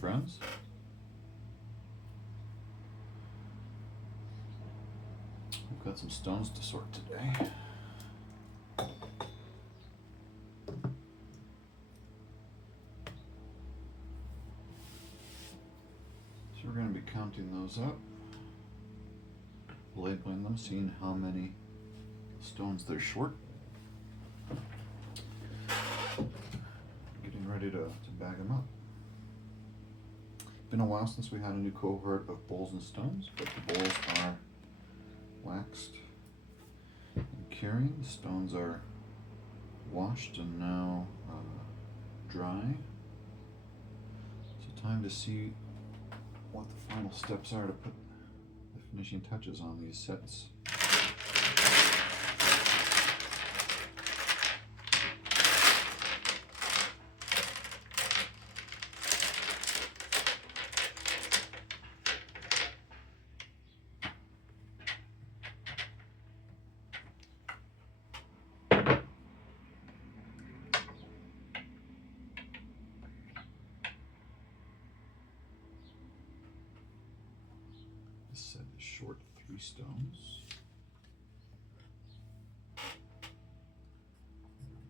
friends. We've got some stones to sort today. So we're going to be counting those up, labeling them, seeing how many stones they're short. Getting ready to bag them up. Been a while since we had a new cohort of bowls and stones, but the bowls are waxed and curing. The stones are washed and now dry. So time to see what the final steps are to put the finishing touches on these sets. This set is short 3 stones.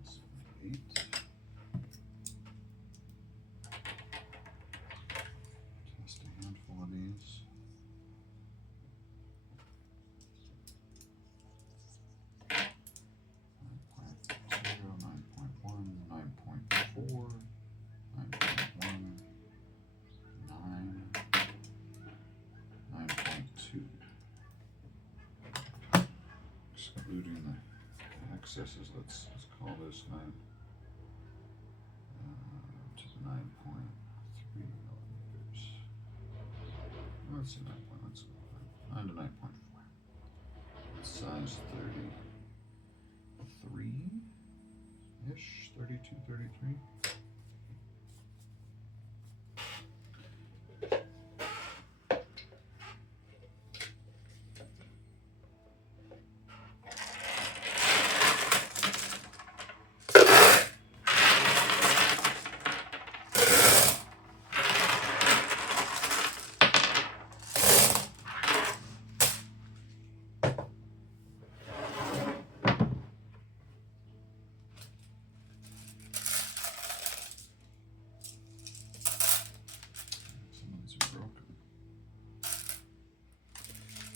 7, 8. Test a handful of these. 9.0, 9.1, 9.4, 9.1, 9, 9.2. Excluding the excesses, let's call this 9 to 9.3 millimeters. Let's see, 9 to 9.4. Size 33-ish, 32, 33.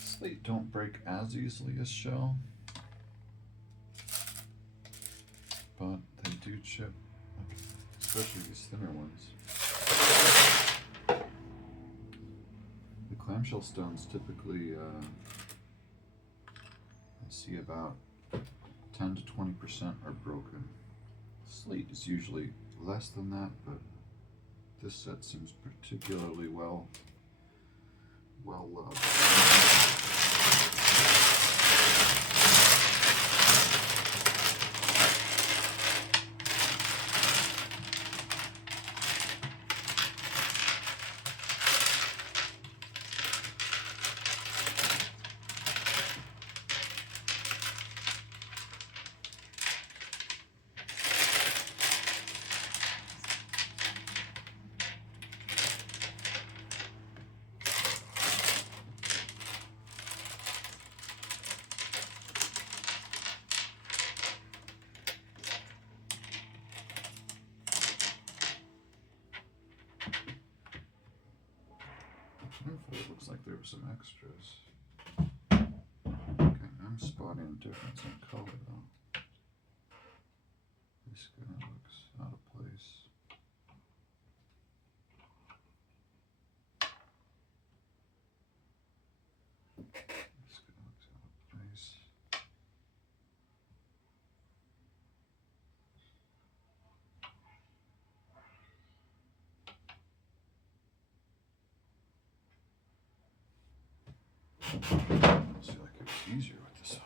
Slate don't break as easily as shell, but they do chip, especially these thinner ones. The clamshell stones typically, I see about 10 to 20% are broken. Slate is usually less than that, but this set seems particularly well loved. It looks like there were some extras. Okay, I'm spotting a difference in color though. This kind of looks out of place. This kind of looks out of place. I feel like it was easier with this on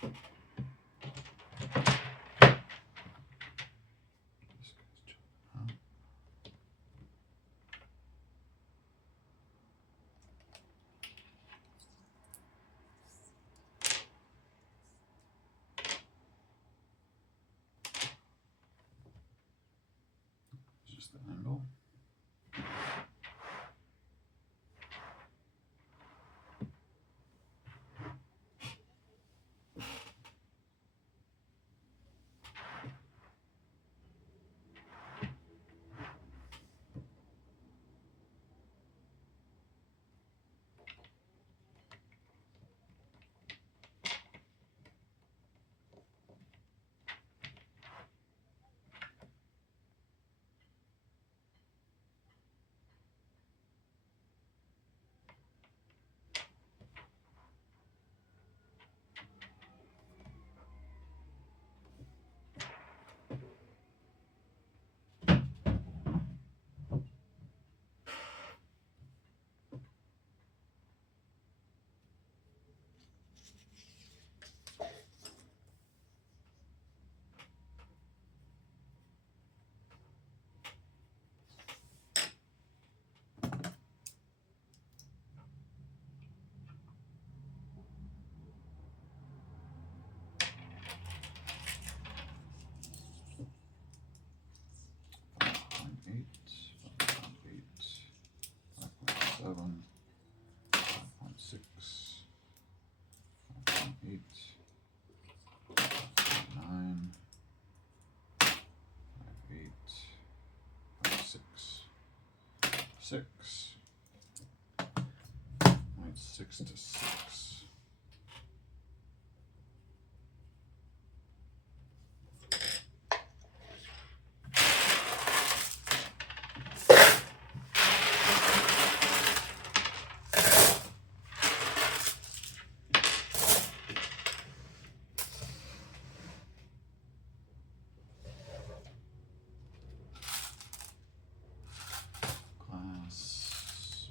there. This guy's jumping out. It's just the angle. 6. 0.6 to 6.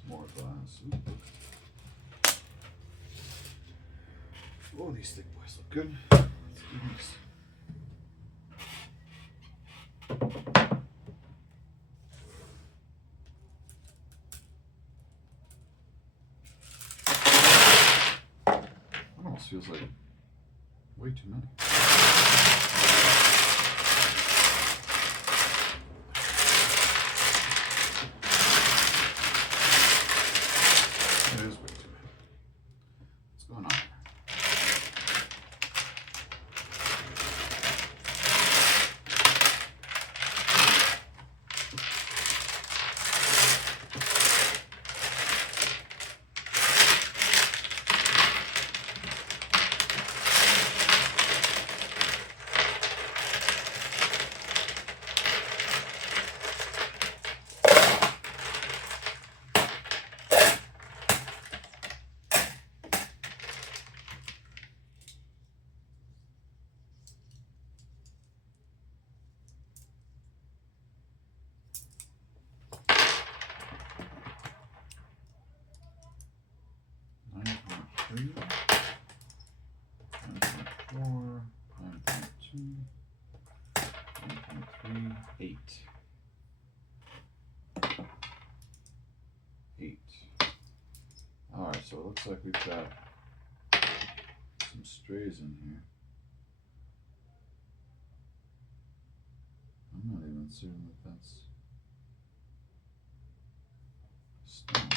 More glass. Oh, these thick boys look good. Let's do these. That almost feels like way too many. It is way too many. What's going on? Three, 9.4, 9.2, 9.3, 8. 8. Alright, so it looks like we've got some strays in here. I'm not even certain that that's stone.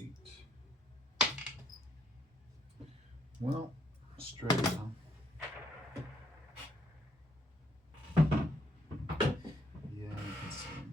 8. Well, strays, huh? Yeah, you can see them.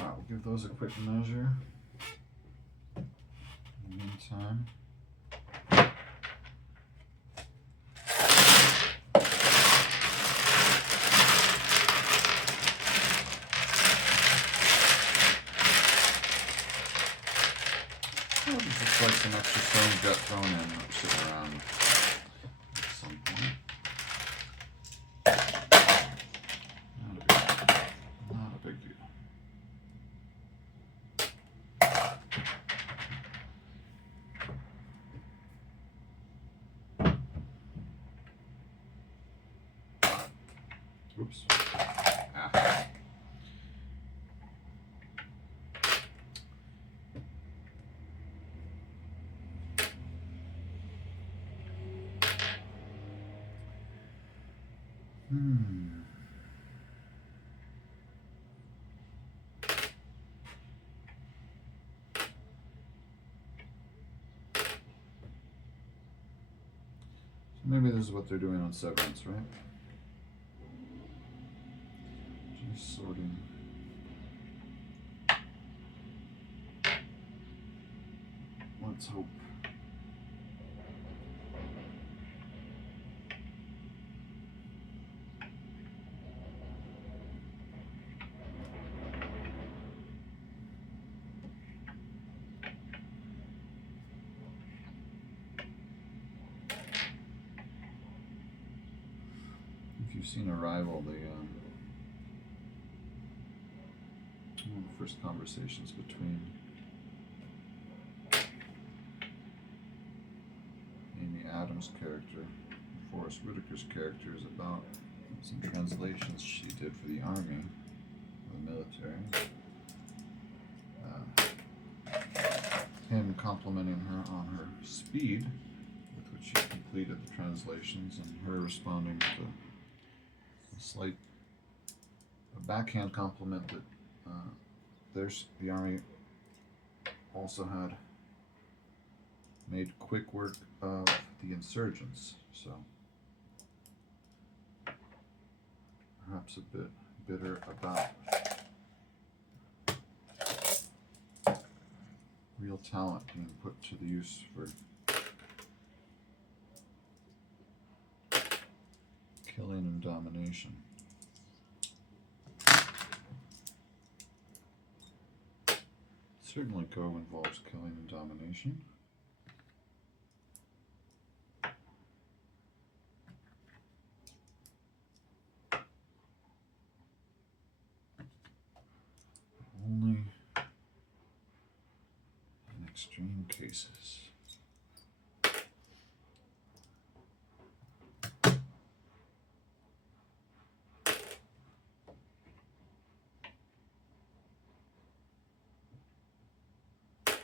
We'll give those a quick measure. In the meantime, this looks like some extra stones got thrown in that sitting around at some point. Not a big deal. Oops. Ah. Maybe this is what they're doing on Severance, right? Just sorting. Let's hope. If you've seen Arrival, one of the first conversations between Amy Adams' character and Forrest Whitaker's character is about some translations she did for the Army, the military. Him complimenting her on her speed with which she completed the translations, and her responding with a slight backhand compliment that the Army also had made quick work of the insurgents, so perhaps a bit bitter about real talent being put to the use for killing and domination. Certainly Go involves killing and domination. Only in extreme cases.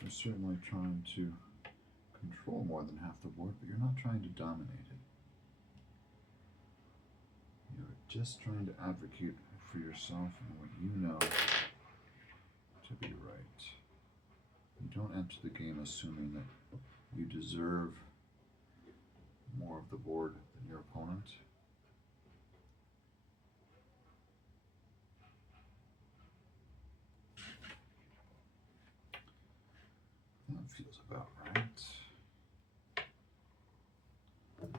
You're certainly trying to control more than half the board, but you're not trying to dominate it. You're just trying to advocate for yourself and what you know to be right. You don't enter the game assuming that you deserve more of the board than your opponent. That feels about right.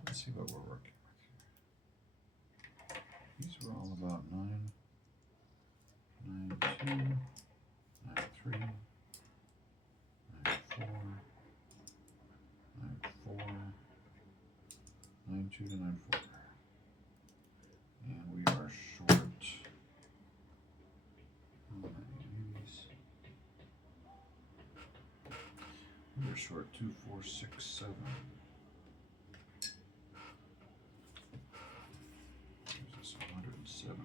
Let's see what we're working with here. These were all about 9, 9, 2, 9, 3, 9, 4, 9, 4, 9, 2 to 9, 4. And we are short. We're short 2, 4, 6, 7. Gives us 107, 4.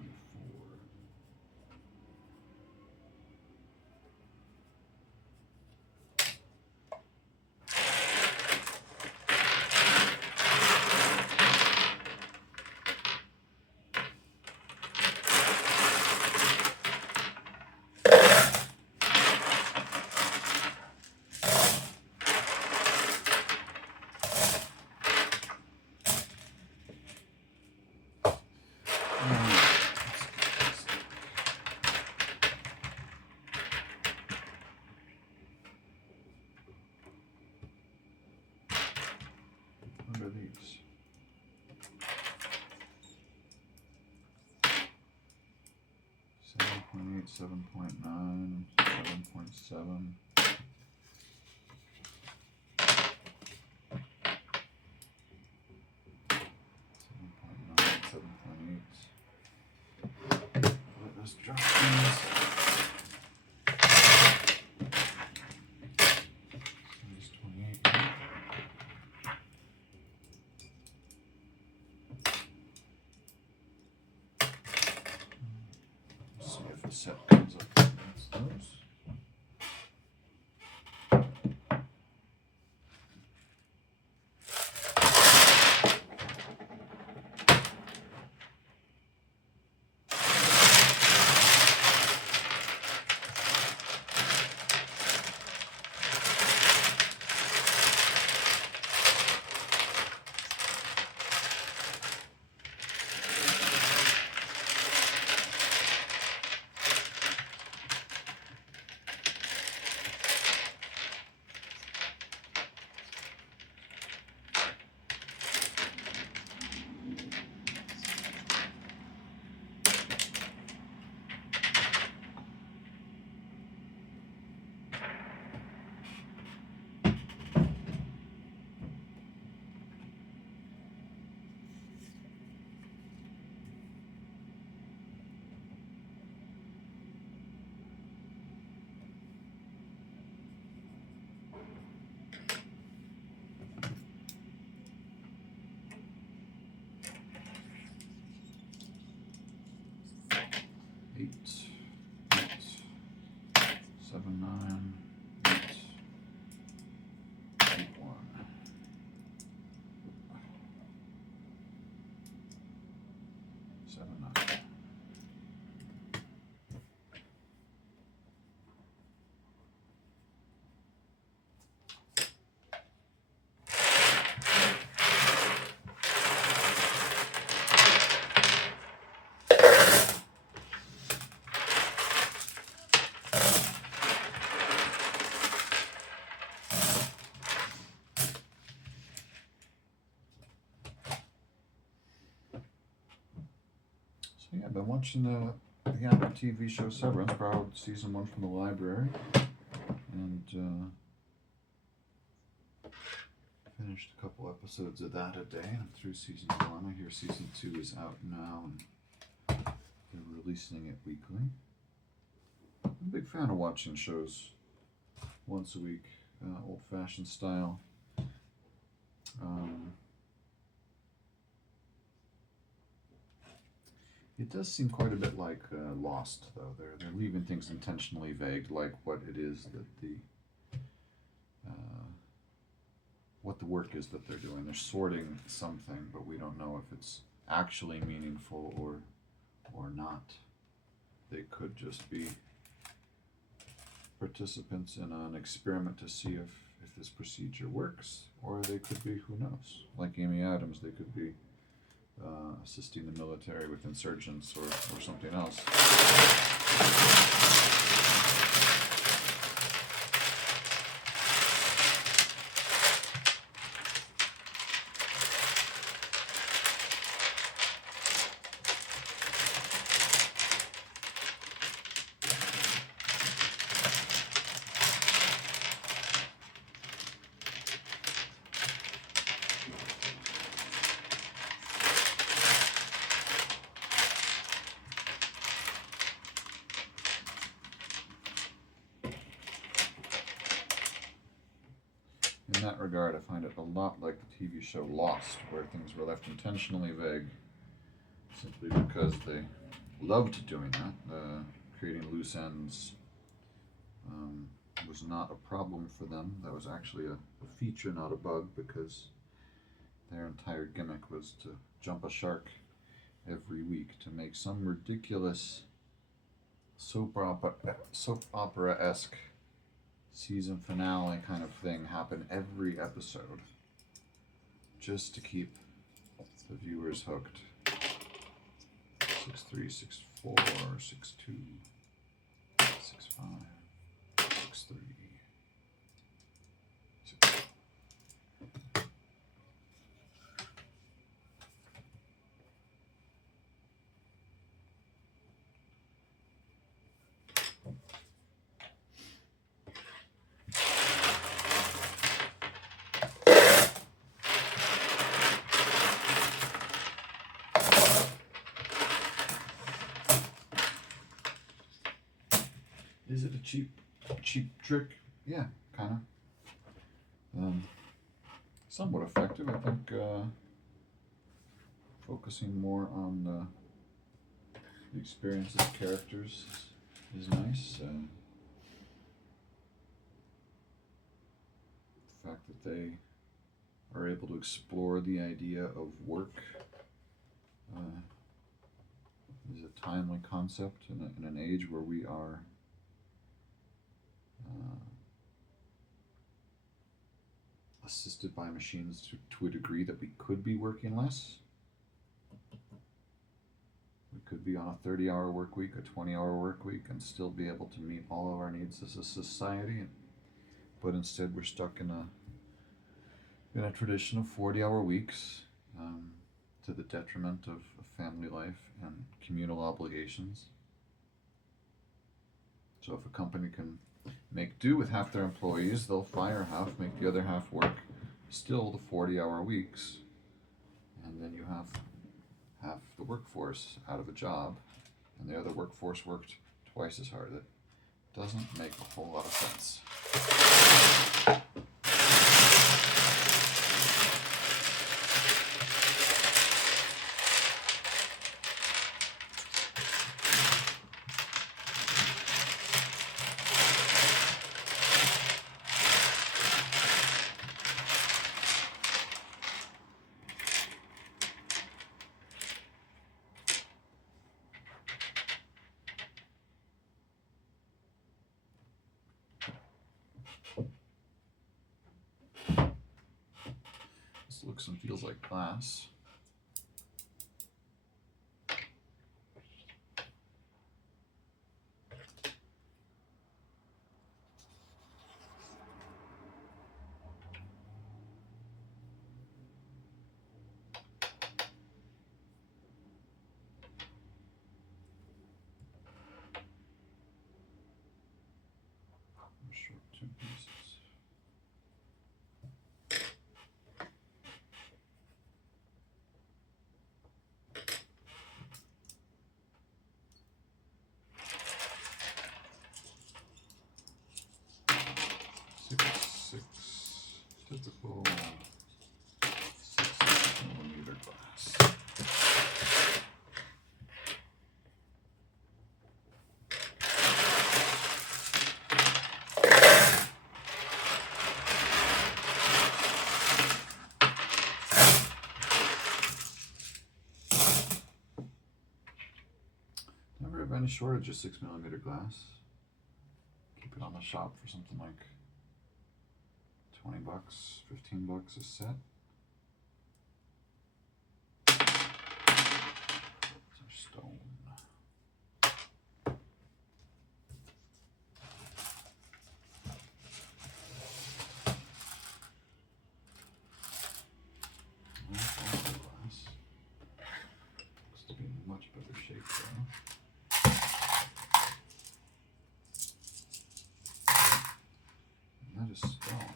What are these? 7.8, 7.9, 7.7. 7.8. Let's drop these. 28. Let's see if the set comes up against those. 7-9. Yeah, I've been watching the Apple TV show Severance, borrowed season 1 from the library, and finished a couple episodes of that a day. I'm through season 1. I hear season 2 is out now, and they're releasing it weekly. I'm a big fan of watching shows once a week, old-fashioned style. It does seem quite a bit like Lost, though. They're leaving things intentionally vague, like what it is that what the work is that they're doing. They're sorting something, but we don't know if it's actually meaningful or not. They could just be participants in an experiment to see if this procedure works, or they could be, who knows? Like Amy Adams, they could be assisting the military with insurgents or something else. In that regard, I find it a lot like the TV show Lost, where things were left intentionally vague, simply because they loved doing that. Creating loose ends was not a problem for them. That was actually a feature, not a bug, because their entire gimmick was to jump a shark every week to make some ridiculous soap opera-esque season finale kind of thing happen every episode, just to keep the viewers hooked. 6-3, 6-4, 6-2, 6-5, 6-3, 6. Is it a cheap trick? Yeah, kind of. Somewhat effective. I think focusing more on the experience of characters is nice. The fact that they are able to explore the idea of work is a timely concept in an age where we are assisted by machines to a degree that we could be working less. We could be on a 30-hour work week, a 20-hour work week, and still be able to meet all of our needs as a society. But instead, we're stuck in a tradition of 40-hour weeks, to the detriment of family life and communal obligations. So if a company can make do with half their employees, they'll fire half, make the other half work still the 40-hour weeks, and then you have half the workforce out of a job, and the other workforce worked twice as hard. It doesn't make a whole lot of sense. This looks and feels like glass. Short two pieces. Typical 6mm glass. Never have any shortage of 6mm glass. Keep it on the shop for something like $20, $15 a set. It's our stone. Glass. Looks to be in much better shape though. And that is stone.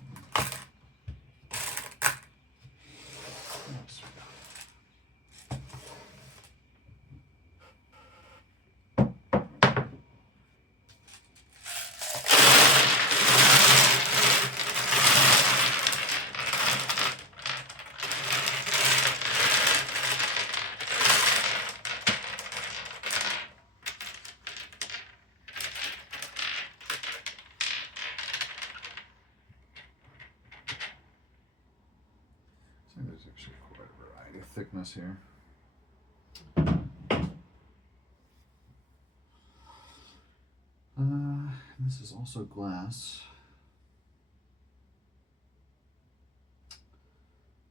There's actually quite a variety of thickness here. This is also glass.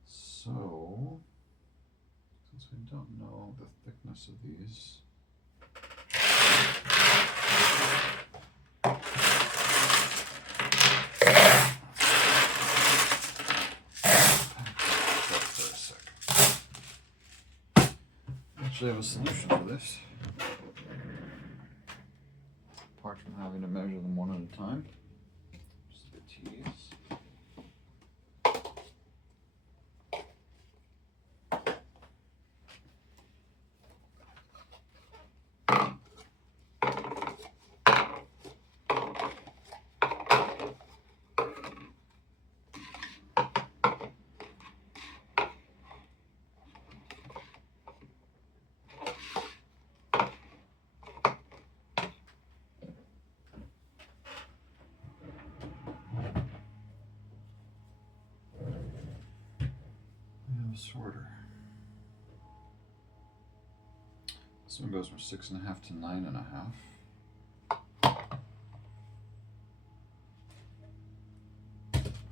So, since we don't know the thickness of these, actually have a solution for this. Apart from having to measure them one at a time, just a bit tedious. Sorter. This one goes from 6.5 to 9.5.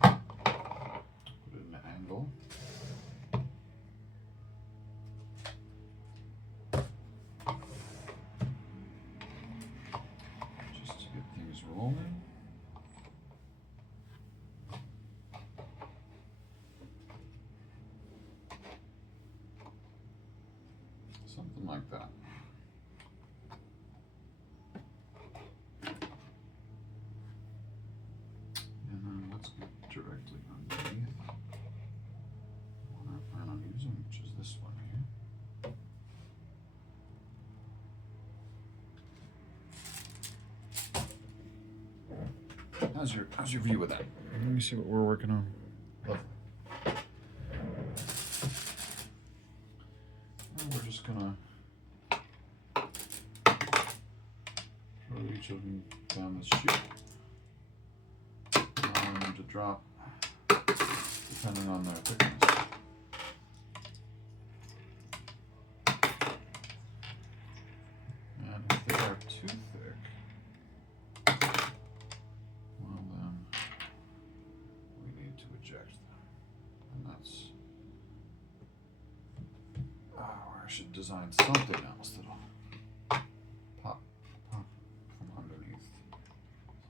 Put it in an angle. Just to get things rolling. Something like that. And then let's get directly underneath the one I plan on using, which is this one here. How's your view of that? Let me see what we're working on. Lovely. We're just gonna throw each of them down this chute, allowing them to drop depending on their thickness. And if they are too thick, well then we need to eject them, and that's should design something else that'll pop from underneath.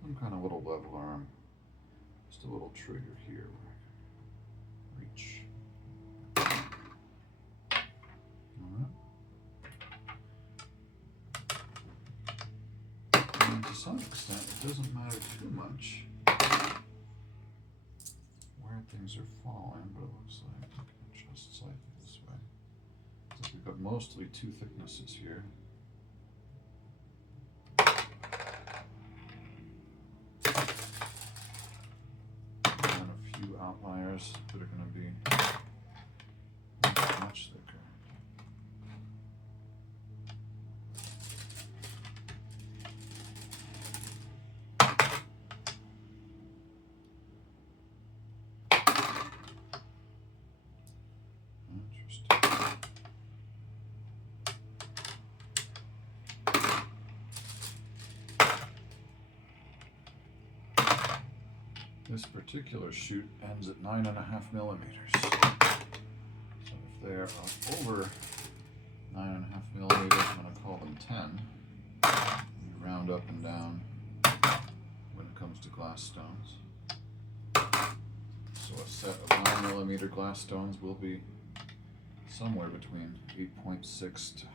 Some kind of little level arm. Just a little trigger here where I can reach. Alright. And to some extent, it doesn't matter too much where things are falling, but it looks like I can adjust slightly this way. So we've got mostly two thicknesses here. And a few outliers that are going to be much thicker. This particular shoot ends at 9.5 millimeters. So if they are over 9.5 millimeters, I'm going to call them 10. You round up and down when it comes to glass stones. So a set of 9mm glass stones will be somewhere between 8.6 to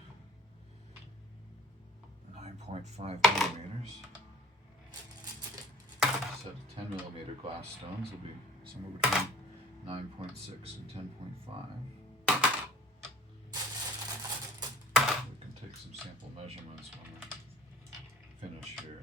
9.5 millimeters. A set of 10mm glass stones will be somewhere between 9.6 and 10.5. We can take some sample measurements when we finish here.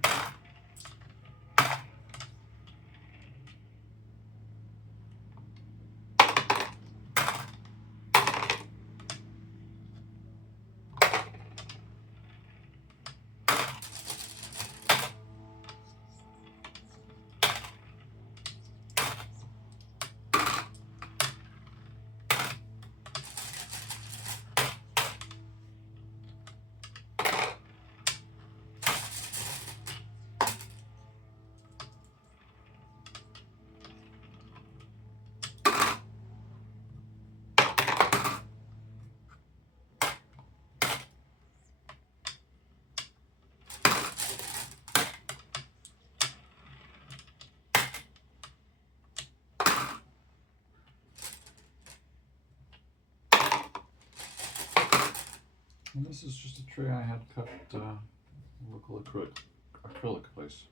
And this is just a tray I had cut local acrylic place.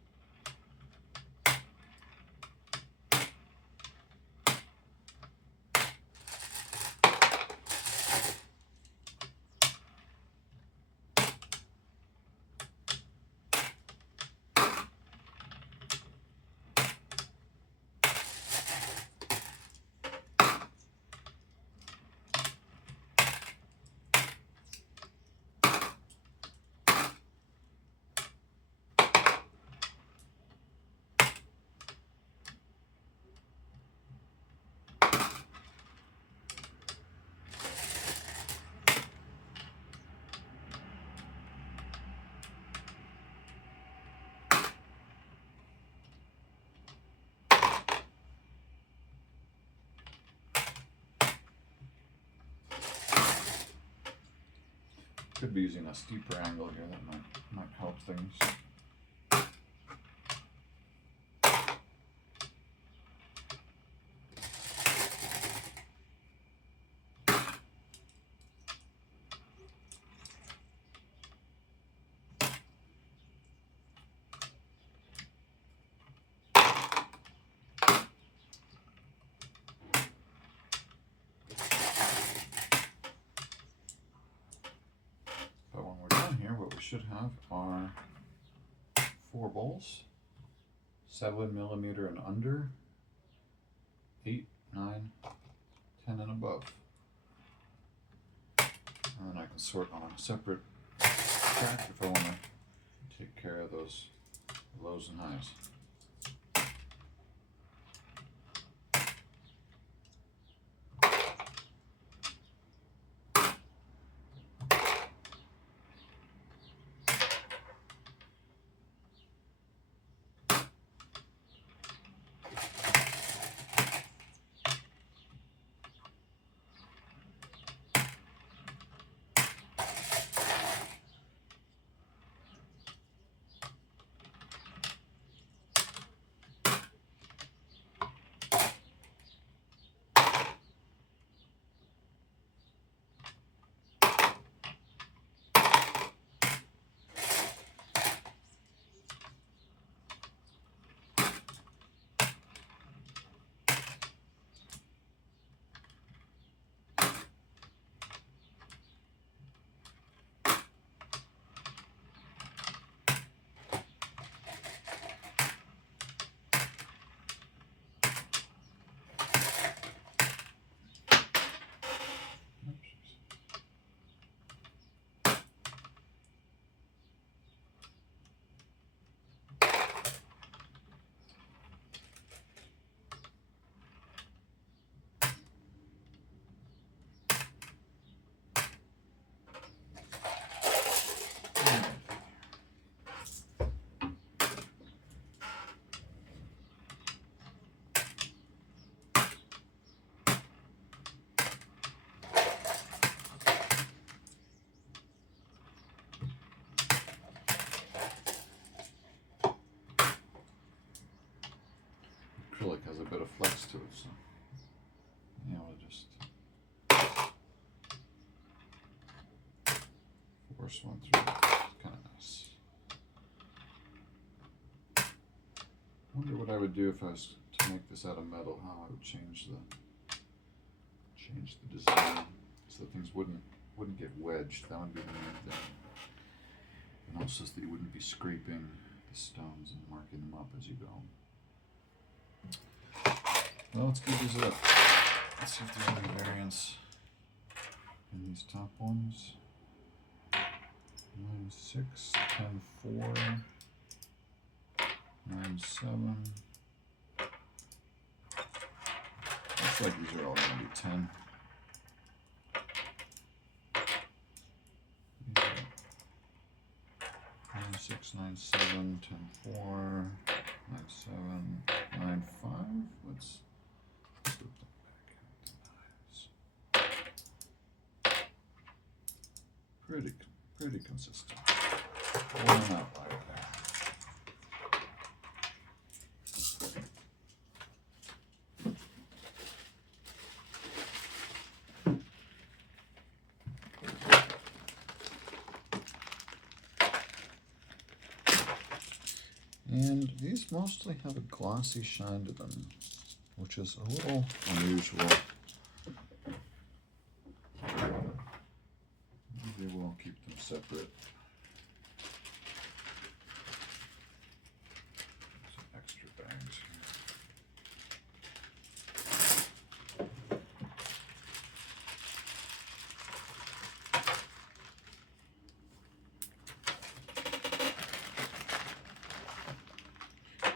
Could be using a steeper angle here, that might help things. Should have are 4 bowls, 7mm and under, 8, 9, 10 and above. And then I can sort on a separate track if I want to take care of those lows and highs. flex to it, so you know, we'll just force one through. It's kind of nice. Wonder what I would do if I was to make this out of metal. How I would change the design so that things wouldn't get wedged. That would be the main thing. And also so that you wouldn't be scraping the stones and marking them up as you go. Well, let's give these up. Let's see if there's any variance in these top ones. 9, 6, 10, 4, 9, 7. Looks like these are all going to be 10. 9, 6, 9, 7, 10, 4, 9, 7, 9, 5. Let's flip them back into nines. Pretty consistent. One outlier there. And these mostly have a glossy shine to them, which is a little unusual. Maybe we'll keep them separate. Some extra bags here.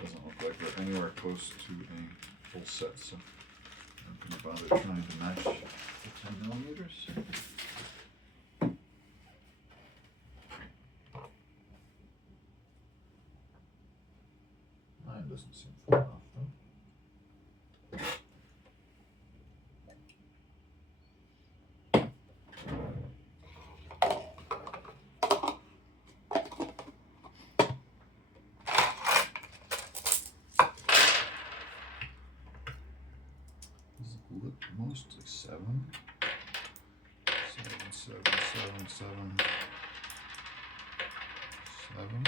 Doesn't look like we're anywhere close to a full set, so I'm not going to bother trying to match the 10 millimeters. Mine doesn't seem far off though. Mostly 7. 7, 7, 7, 7, 7.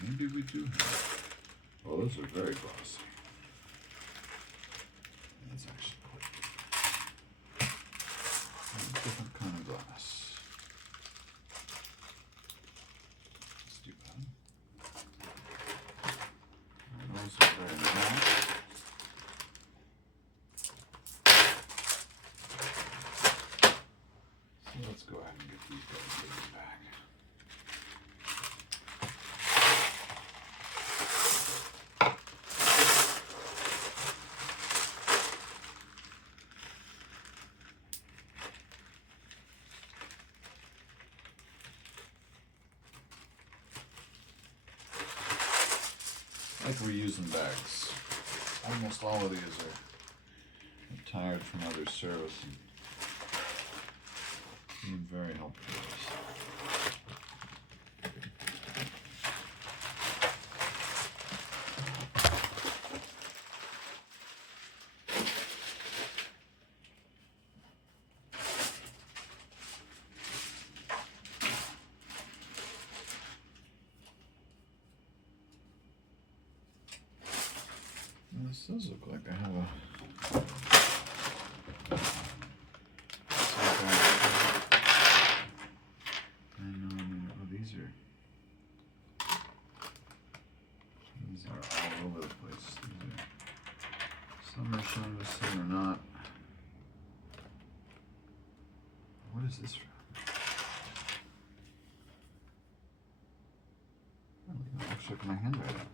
Maybe we do have. Well, those are very glossy. That's actually quite a different kind of glass. Let's do that. And those are very nice. So let's go ahead and get these guys in the bag. Like reusing bags. Almost all of these are retired from other service and being very helpful to us. This does look like I have a. Oh, these are all over the place. Some are showing us, some are not. What is this from? Oh, it looks like my handwriting.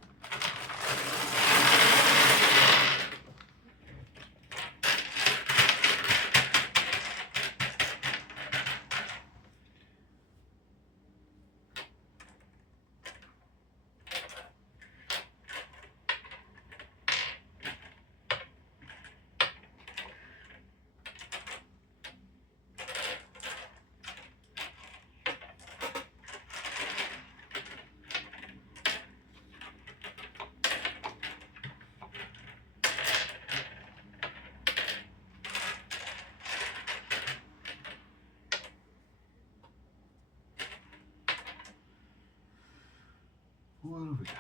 What do we got?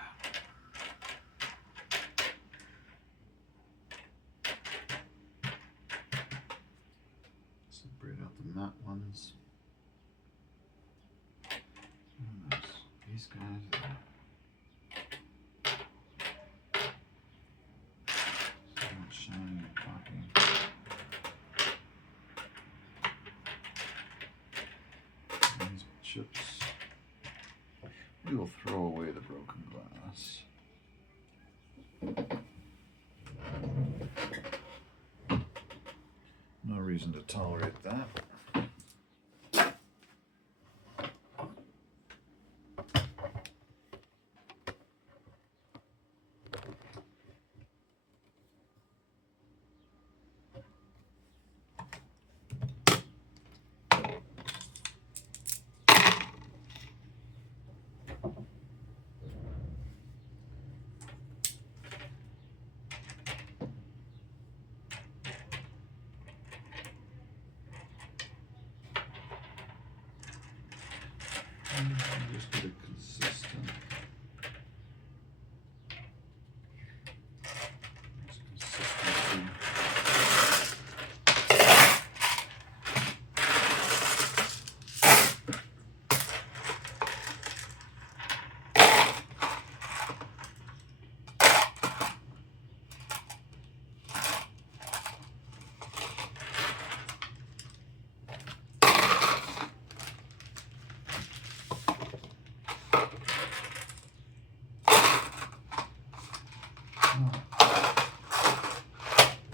Separate out the matte ones. And these guys are so much shiny and poppy. These are chips. We will throw away the broken glass. No reason to tolerate that. Just get it consistent. Consistency.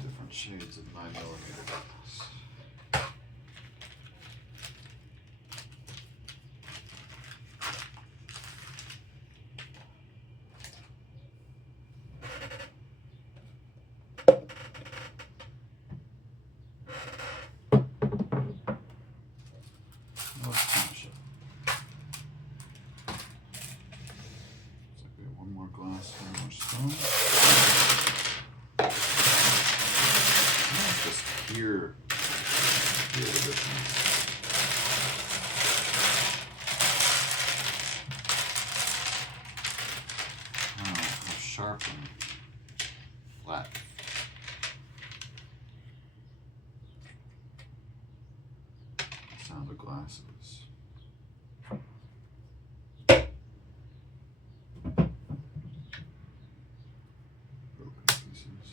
Different shades of 9mm glass. Let's finish it. Looks like we have one more glass, one more stone. Just hear the difference. Wow, how sharp and flat. The sound of glasses. Broken pieces.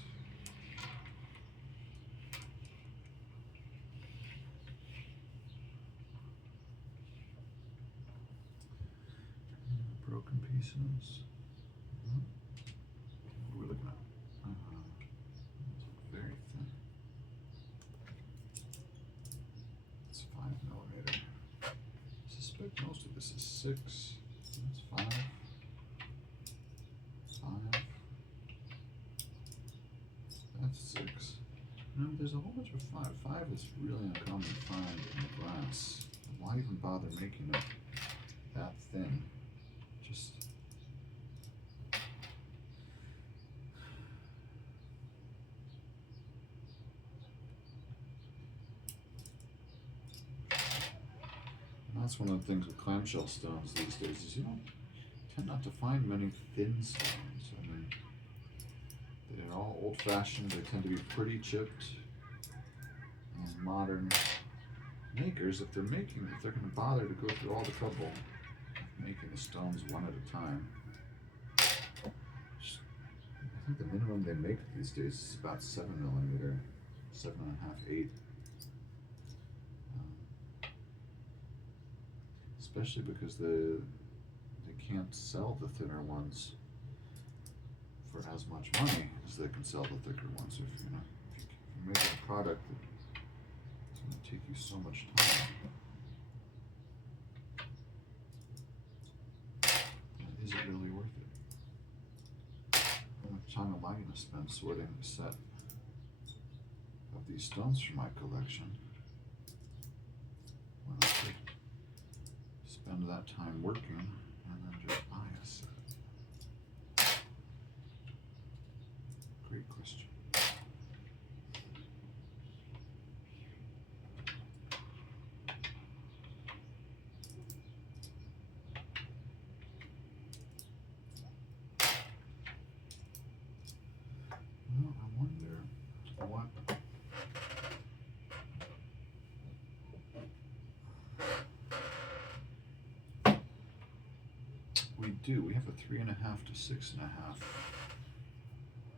Broken pieces. What are we looking at? Very thin. It's 5mm. I suspect most of this is 6. That's 5. 5. That's 6. No, there's a whole bunch of 5. 5 is really uncommon to find in the glass. Why even bother making it that thin? Just that's one of the things with clamshell stones these days is you don't tend not to find many thin stones. I mean, they're all old-fashioned. They tend to be pretty chipped. And modern makers, if they're going to bother to go through all the trouble of making the stones one at a time. I think the minimum they make these days is about 7mm, 7.5, 8. Especially because they can't sell the thinner ones for as much money as they can sell the thicker ones. If you're making a product that's going to take you so much time, is it really worth it? How much time am I going to spend sorting a set of these stones from my collection when I could spend that time working and then just buy a set? Great question. Well, I wonder what we do. We have a 3.5 to 6.5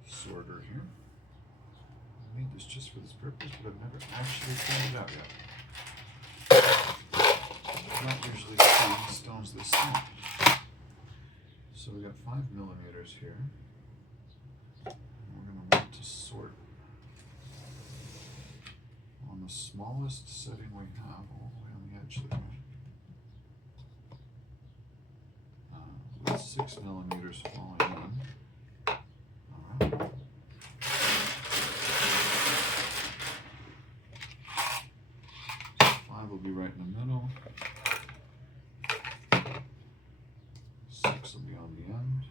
sorter here. I made this just for this purpose, but I've never actually tried it out yet. I don't usually see stones this thin. So we got 5mm here. We're going to want to sort on the smallest setting we have, all the way on the edge there. With 6mm falling in. Alright. 5 will be right in the middle. 6 will be on the end.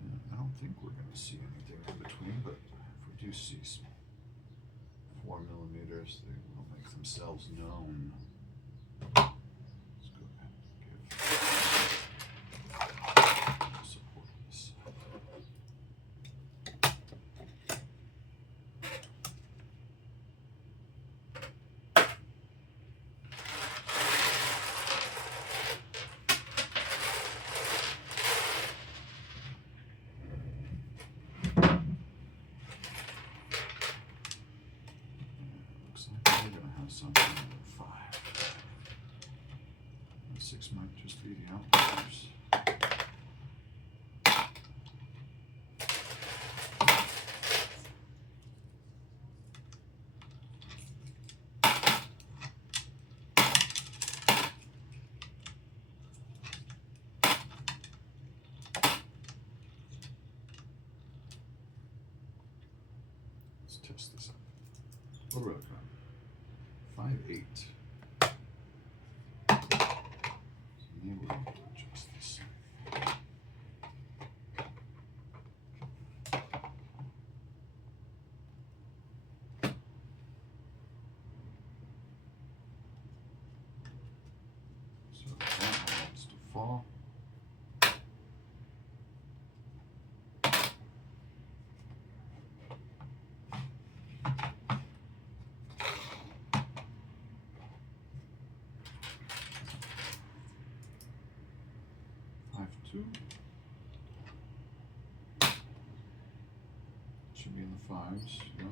And I don't think we're going to see anything in between, but if we do see some 4mm, they will make themselves known. Let's go ahead and give support on this side. Looks like we're going to have something with 5. 6 might just be the outliers. Let's test this out. What are we looking at? 5, 8. Maybe we'll adjust this. So that wants to fall. Should be in the 5s, yeah.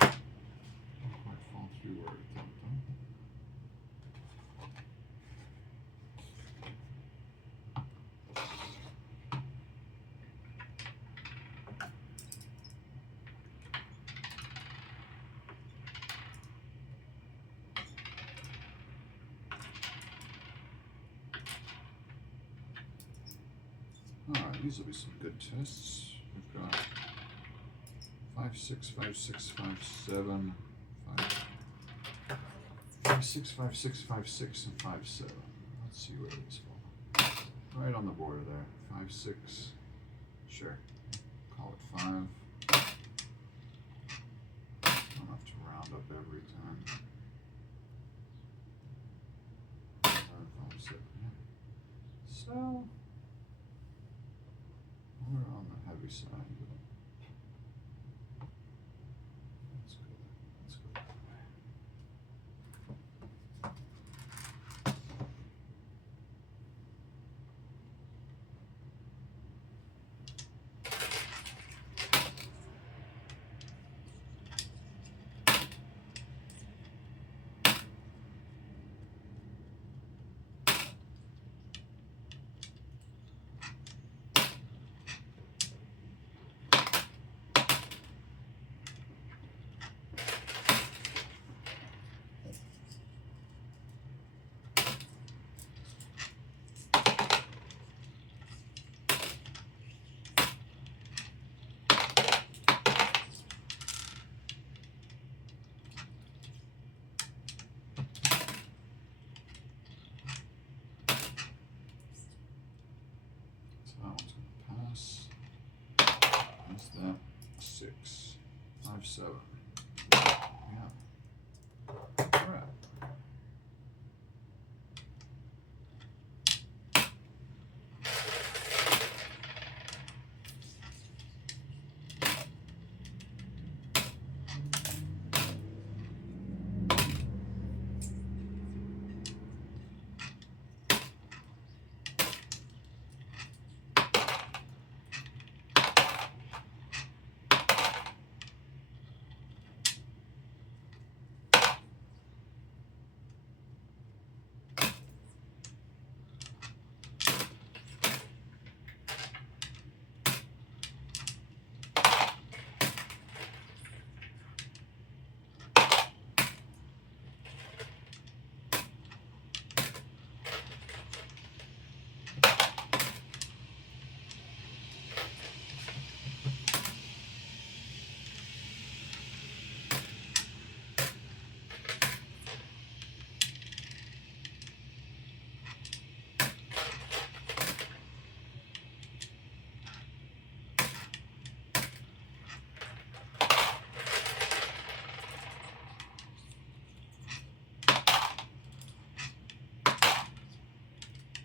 Don't quite fall through where it thought though. Alright, these will be some good tests. We've got 5, 6, 5, 6, 5, 7, 5, 6, 5, 6, 5, 6, and 5, 7. Let's see where these fall. Right on the border there. 5, 6. Sure. Call it 5. Don't have to round up every time. 5, 7. Yeah. So we're on the heavy side. So, yeah. All right.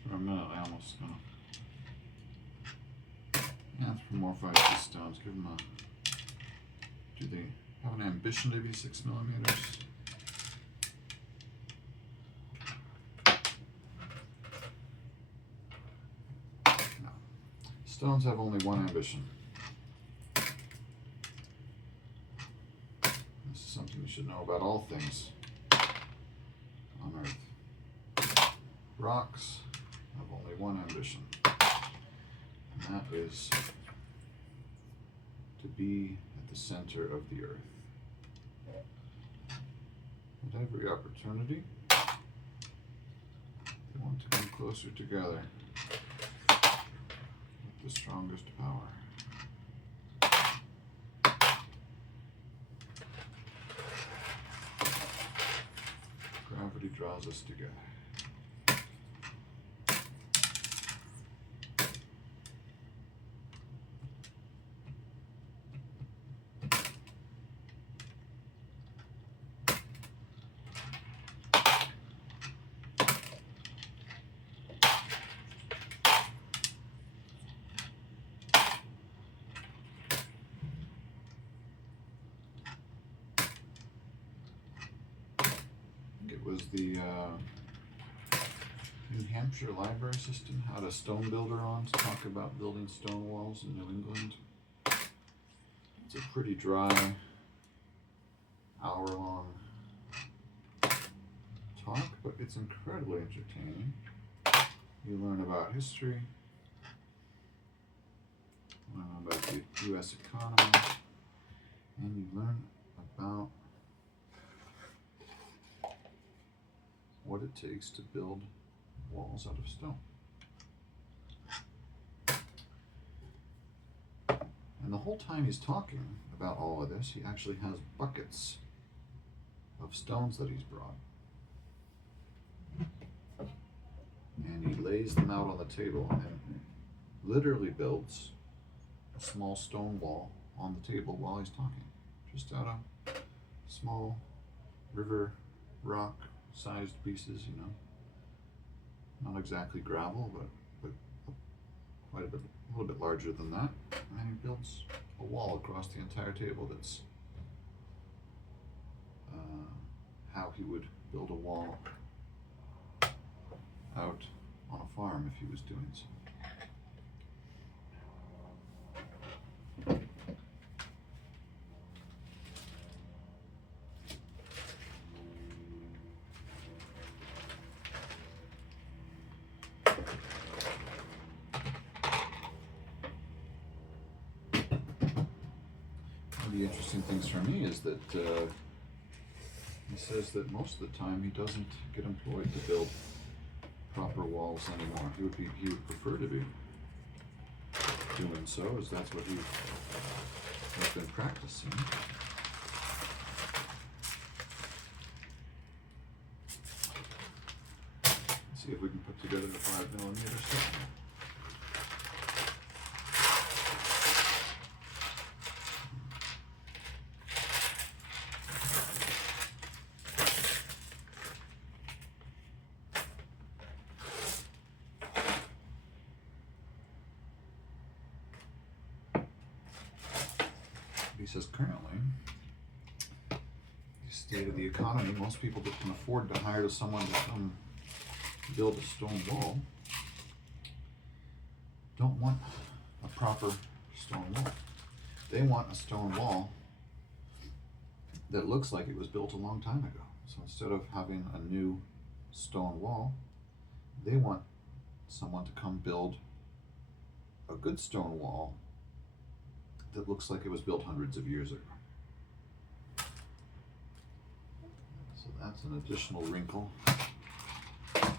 For a minute, I almost gonna anthropomorphize these stones. Give them a. Do they have an ambition to be 6 millimeters? No. Stones have only one ambition. This is something you should know about all things on Earth. Rocks have only one ambition, and that is to be at the center of the Earth. At every opportunity, they want to come closer together with the strongest power. Gravity draws us together. It was the New Hampshire library system had a stone builder on to talk about building stone walls in New England. It's a pretty dry, hour-long talk, but it's incredibly entertaining. You learn about history, learn about the U.S. economy, and you learn about what it takes to build walls out of stone. And the whole time he's talking about all of this, he actually has buckets of stones that he's brought. And he lays them out on the table and literally builds a small stone wall on the table while he's talking. Just out of small river rock sized pieces, you know. Not exactly gravel, but quite a little bit larger than that. And he builds a wall across the entire table that's how he would build a wall out on a farm if he was doing so. One of the interesting things for me is that he says that most of the time he doesn't get employed to build proper walls anymore. He would prefer to be doing so, as that's what he has been practicing. Let's see if we can put together the 5mm set. says currently, the state of the economy, most people that can afford to hire someone to come build a stone wall don't want a proper stone wall. They want a stone wall that looks like it was built a long time ago. So instead of having a new stone wall, they want someone to come build a good stone wall that looks like it was built hundreds of years ago. So that's an additional wrinkle that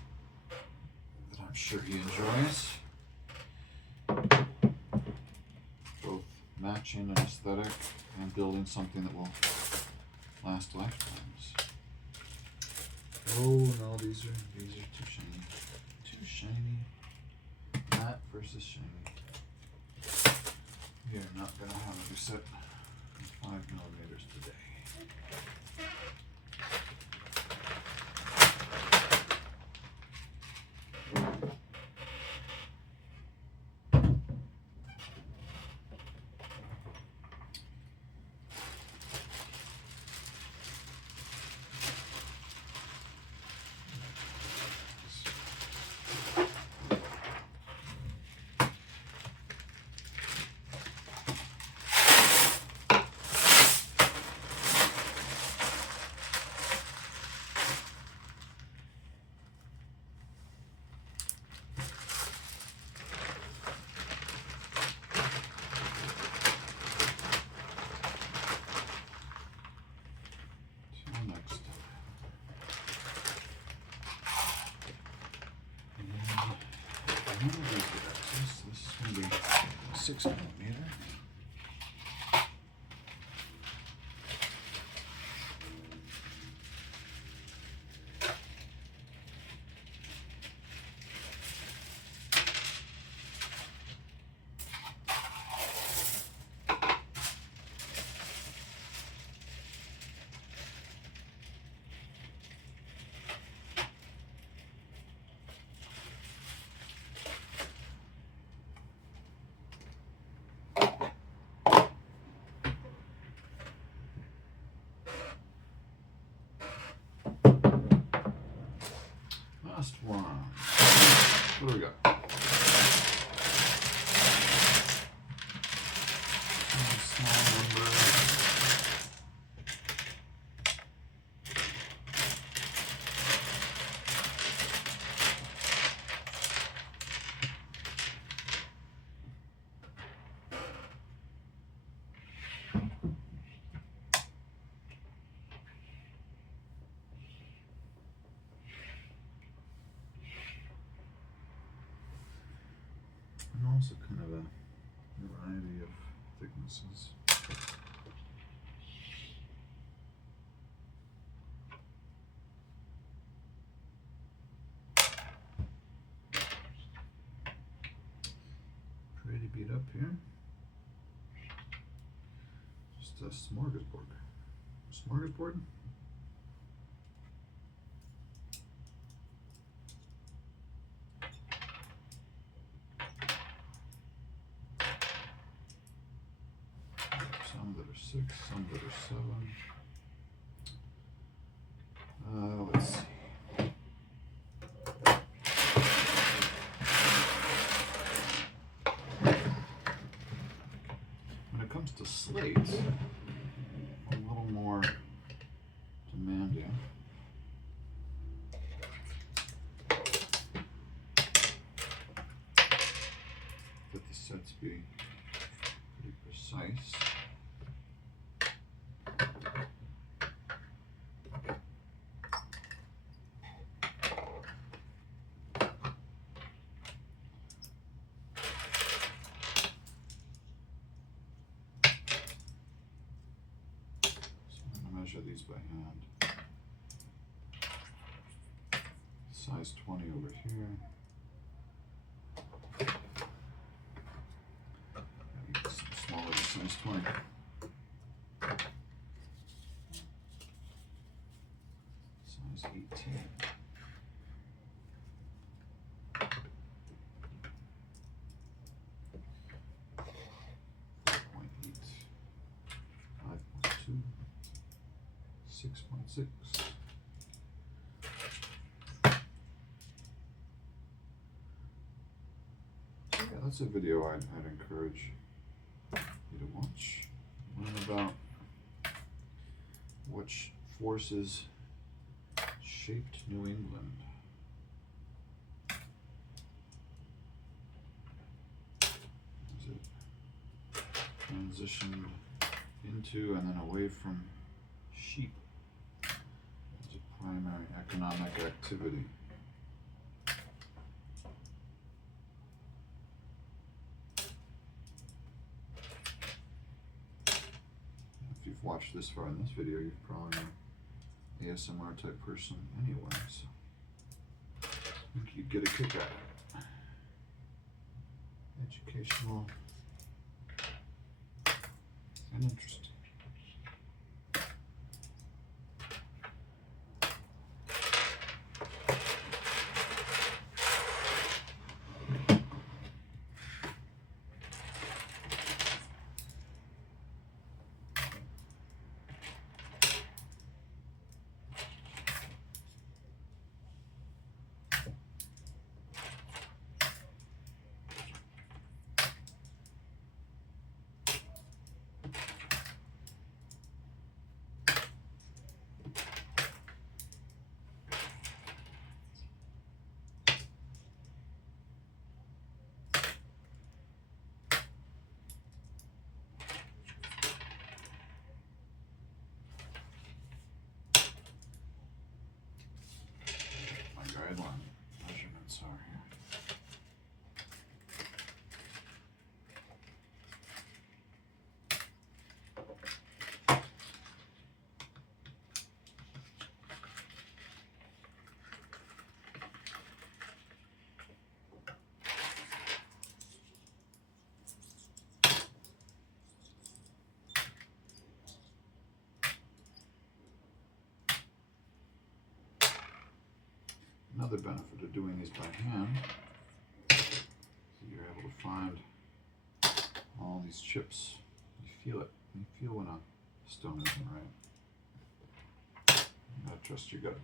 I'm sure he enjoys. Both matching an aesthetic and building something that will last lifetimes. Oh no, these are too shiny. Too shiny. Matte versus shiny. We are not gonna have a set 5mm today. This is going to be 6mm. Last one. What do we got? Small number. And also kind of a variety of thicknesses. Pretty beat up here. Just a smorgasbord. Smorgasbord? Some that are 6, some that are 7. Let's see. When it comes to slates, a little more demanding. That the sets be pretty precise. Measure these by hand. Size 20 over here. Smaller than size 20. Size 18. 6.6. Yeah, that's a video I'd encourage you to watch. Learn about which forces shaped New England. As it transitioned into and then away from sheep as a primary economic activity. If you've watched this far in this video, you're probably an ASMR type person anyway, so I think you'd get a kick out of it. Educational and interesting. Guideline measurements are here. Another benefit of doing these by hand is that you're able to find all these chips. You feel it. You feel when a stone isn't right. You gotta trust your gut.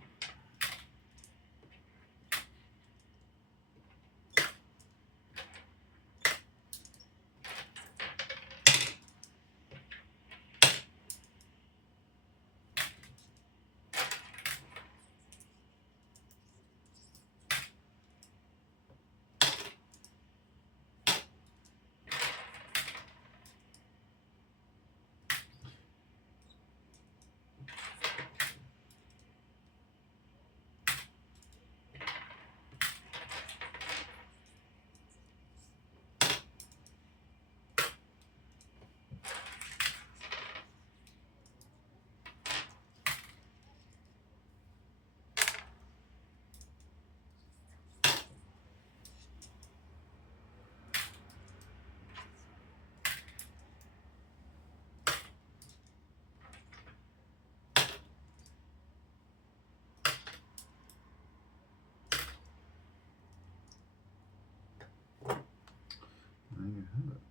There you have it.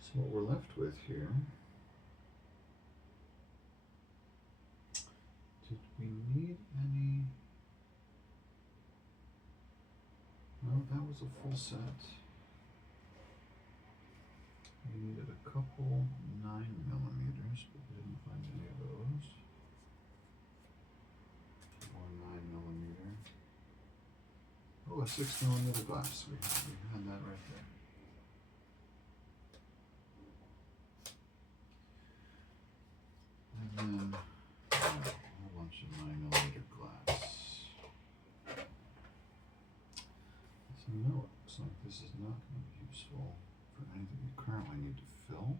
So what we're left with here, did we need any? No, that was a full set. We needed a couple 9mm, but we didn't find any of those. More 9mm. Oh, a 6mm glass. We had that right there. And then a whole bunch of 9mm glass. So no, it looks like this is not going to be useful for anything you currently need to fill.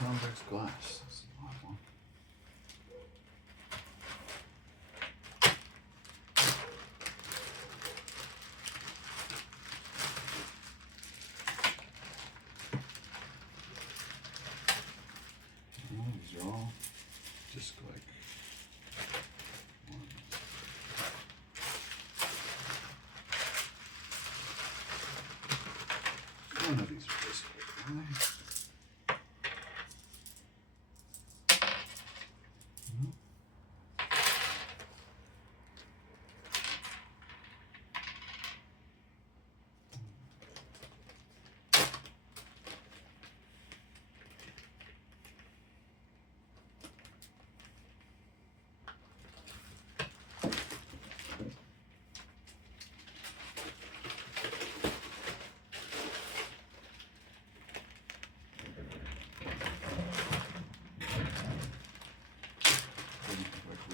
convex glass. That's a lot more. Oh, these are all just like one of these are just like one.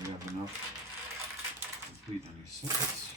We have enough to complete any sets.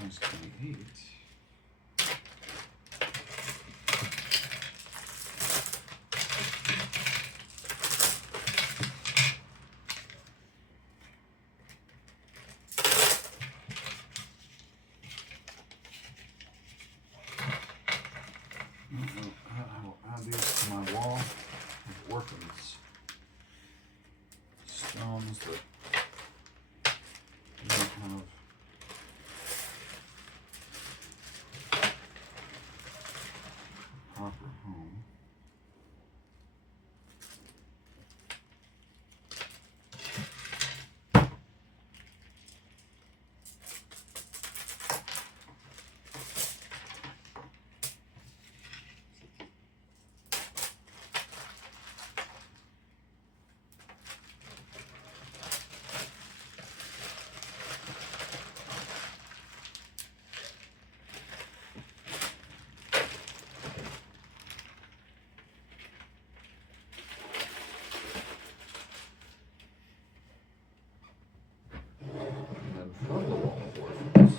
Size 28. I'll add these to my wall of orphans. Stones that don't have proper home. From the wall of orphans.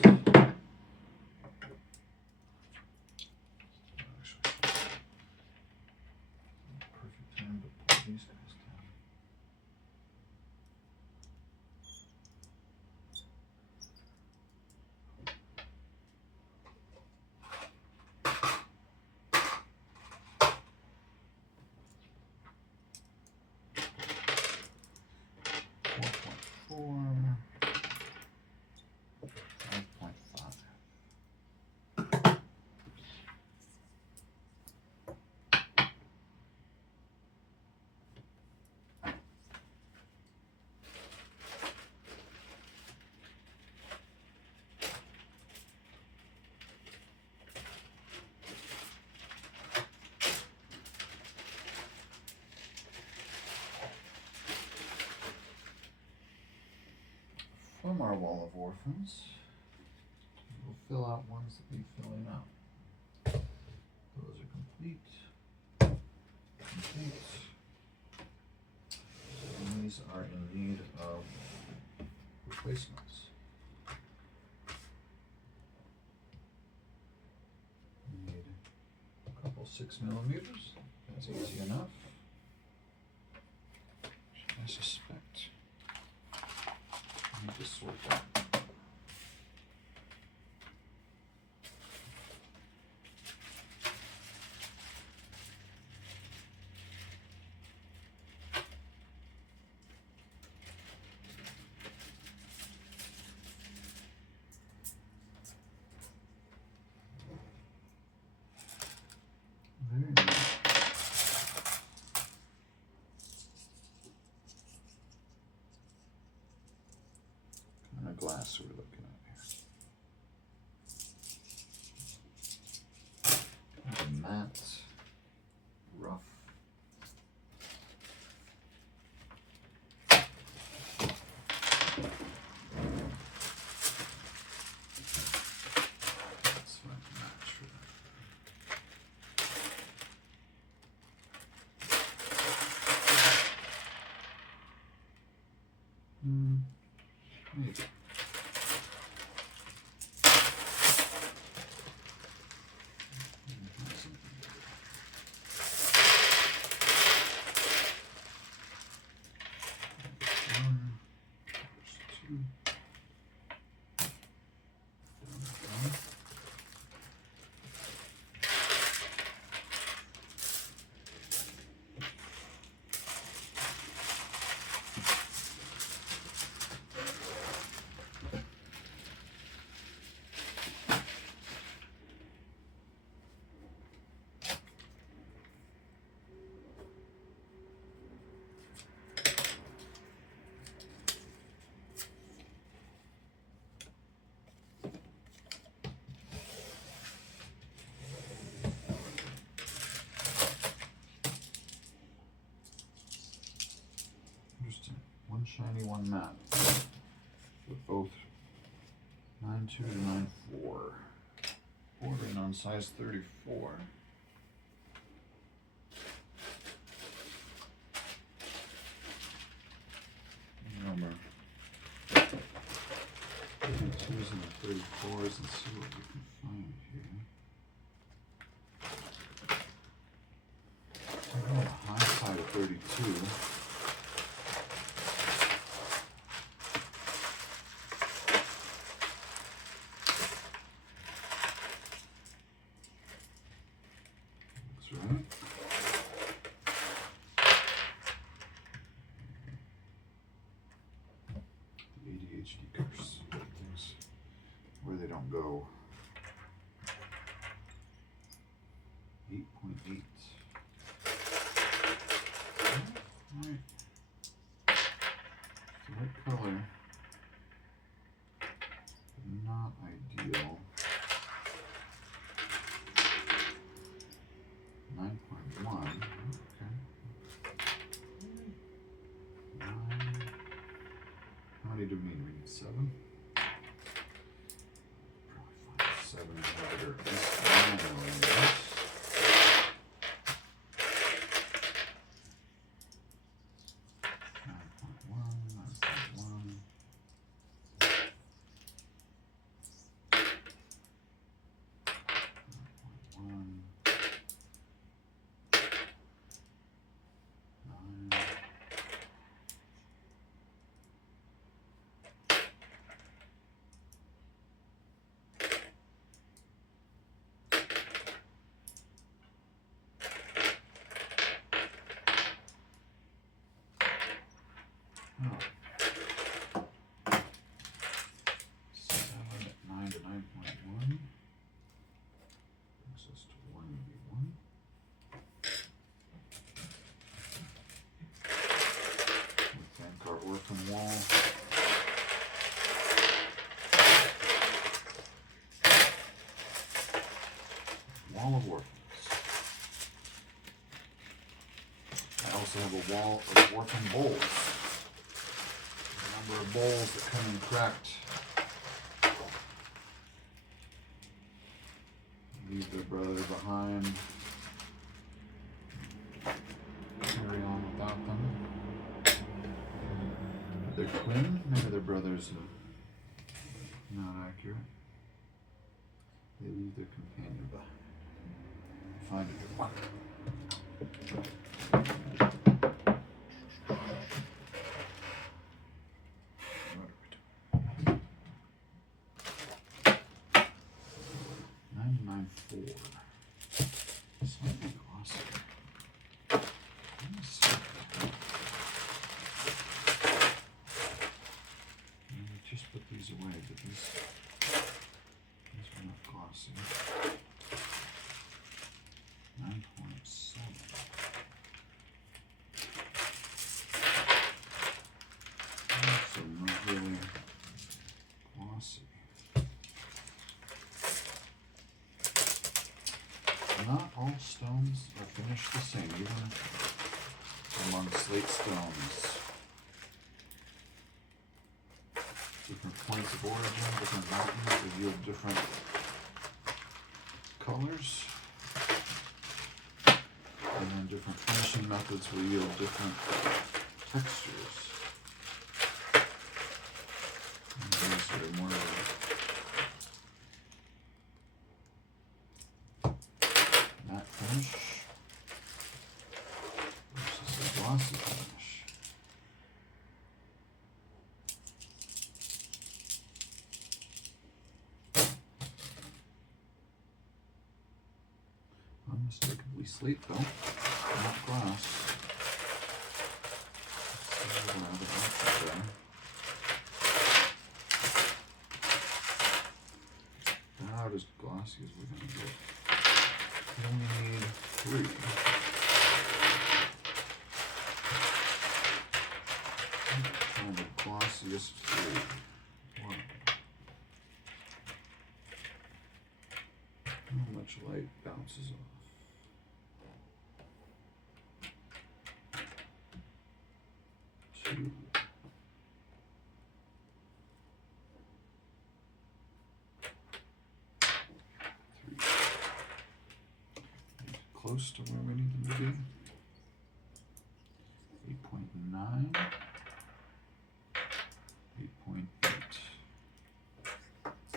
Perfect time to pull these guys down. Four. 5.5. From our wall of orphans, we'll fill out ones that need filling out. Those are complete. Complete. And these are in need of replacements. We need a couple 6mm. That's easy enough. I suspect I need to sort that. Very nice. of glass are we looking at here? Matte, rough. That's my match for that. Maybe. Interesting. One shiny, one matte. With both 9.2 to 9.4. Bordering on size 34. Remember, 32s and the 34s, and see what we can find here. On the high side of 32. That's right. The ADHD curse. Things where they don't go. 8.8. Alright. The right color. Not ideal. 9.1. Okay. 9. How many do we need? We need 7. Probably find 7 better. This 9 or this. 9.1. 9.1. 9.1. 9. Oh. 7 at 9 to 9.1. Brings us to 181. We thank our orphan wall. Wall of orphans. I also have a wall of orphan bowls. A number of bowls that come in cracked. Leave their brother behind. Carry on without them. They're twin, maybe their brothers. Not accurate. They leave their companion behind. Find a good one. What are we doing? 9.94. Slightly glossy. Let me see. We just put these away, but these are not glossy. 9.7. So not really finish the same, even among slate stones. Different points of origin, different mountains reveal different colors. And then different finishing methods will yield different textures. And these are more of a matte finish versus a glossy finish. Unmistakably slate though, not glass. About as glossy as we're going to get. We only need 3. Find the glossiest 3. 1. How much light bounces off? 2. 3. Close to where we need them to be. 8.9. 8.8.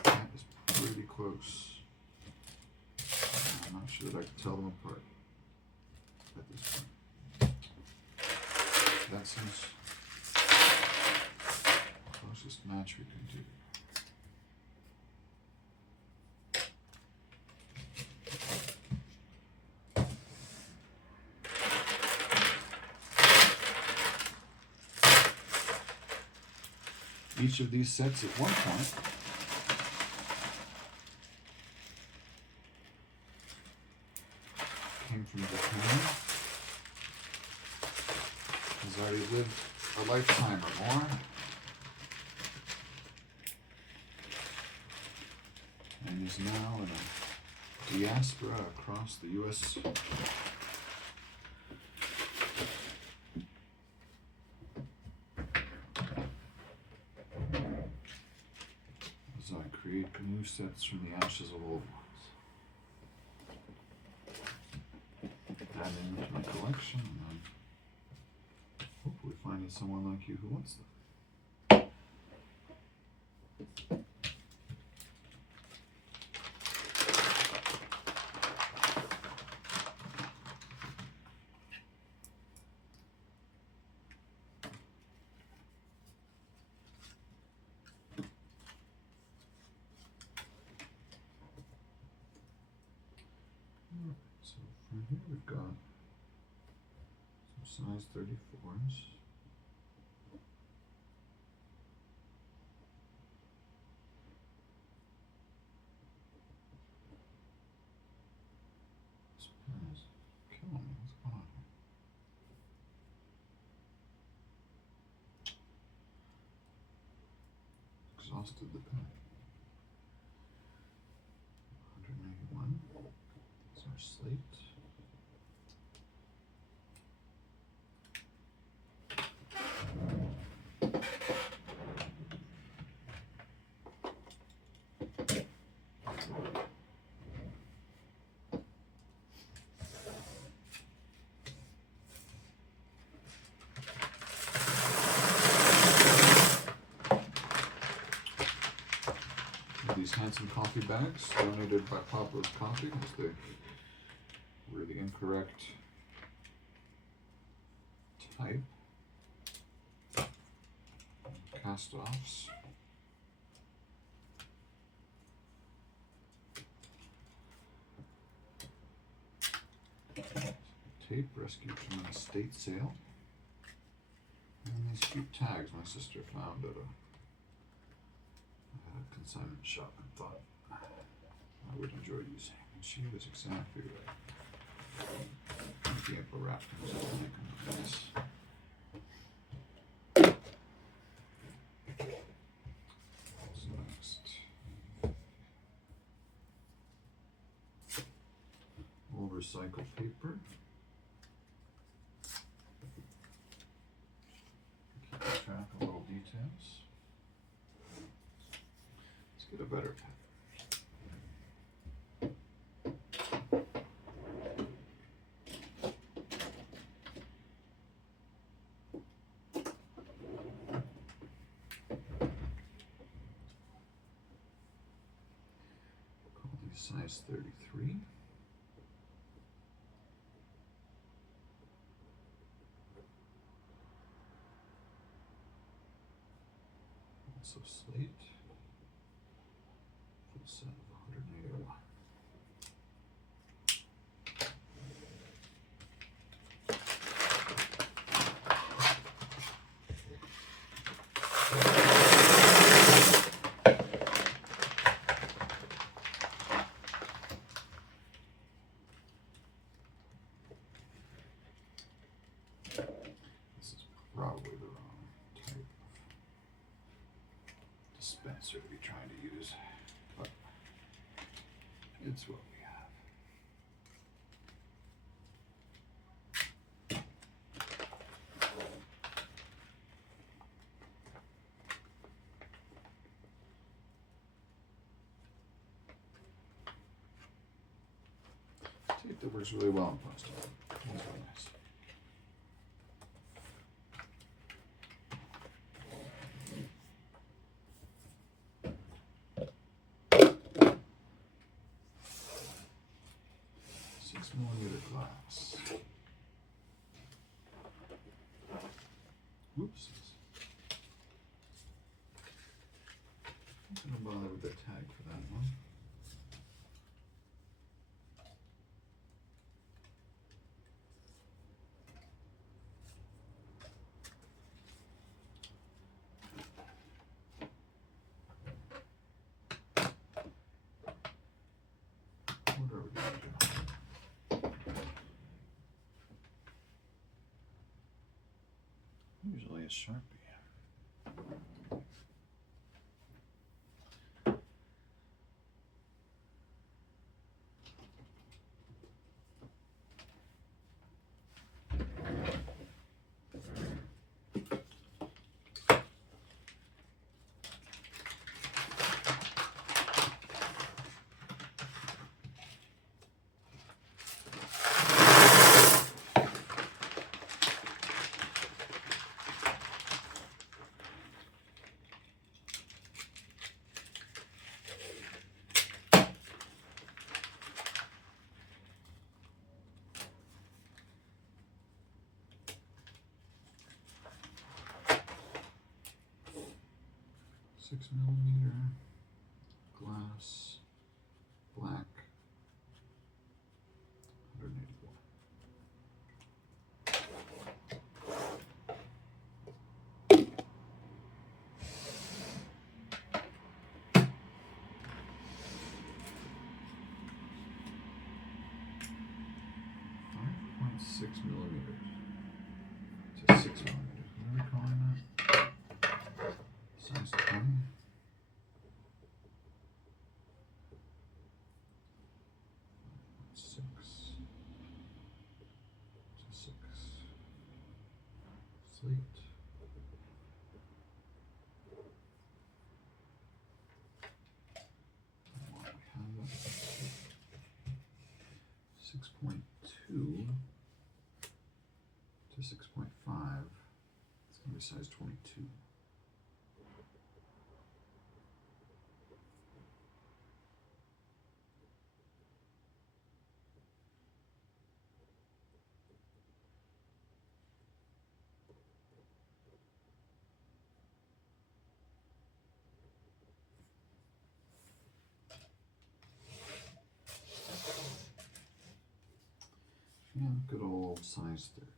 That is pretty close. I'm not sure that I can tell them apart at this point. That seems the closest match we can do. Each of these sets at one point came from Japan. Has already lived a lifetime or more. And is now in a diaspora across the U.S. As I create new sets from the ashes of old ones. Add them into my collection and then hopefully finding someone like you who wants them. So from here we've got some size 34s. This pen is killing me. What's going on here? Exhausted the pen. 191. That's our slate. These handsome coffee bags donated by Papa's Coffee as they were the incorrect type. Cast-offs. Tape rescued from an estate sale. And these cute tags my sister found at a consignment shop and thought I would enjoy using. And she was exactly right. The upper wrap comes out like this. What's next? All recycled paper. get a better pen. Call these size 33. Also slate. Full set of 181. This is probably the wrong type of dispenser to be trying to use, but it's what we have. Tape that works really well in plastic. These are nice. Glass. Whoops. I'm not gonna bother with the tag for that one. What are we gonna do? Usually a Sharpie. Six millimeter glass, black, 181. .6 millimeters to 6 millimeters. What are we calling that? Size 20. Slate. What we have 6.2 to 6.5. It's going to be size 22. And good old size 30.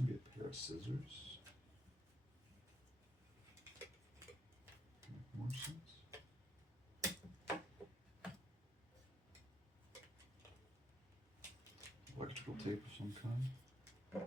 Maybe a pair of scissors. Make more sense. Electrical tape of some kind. Okay.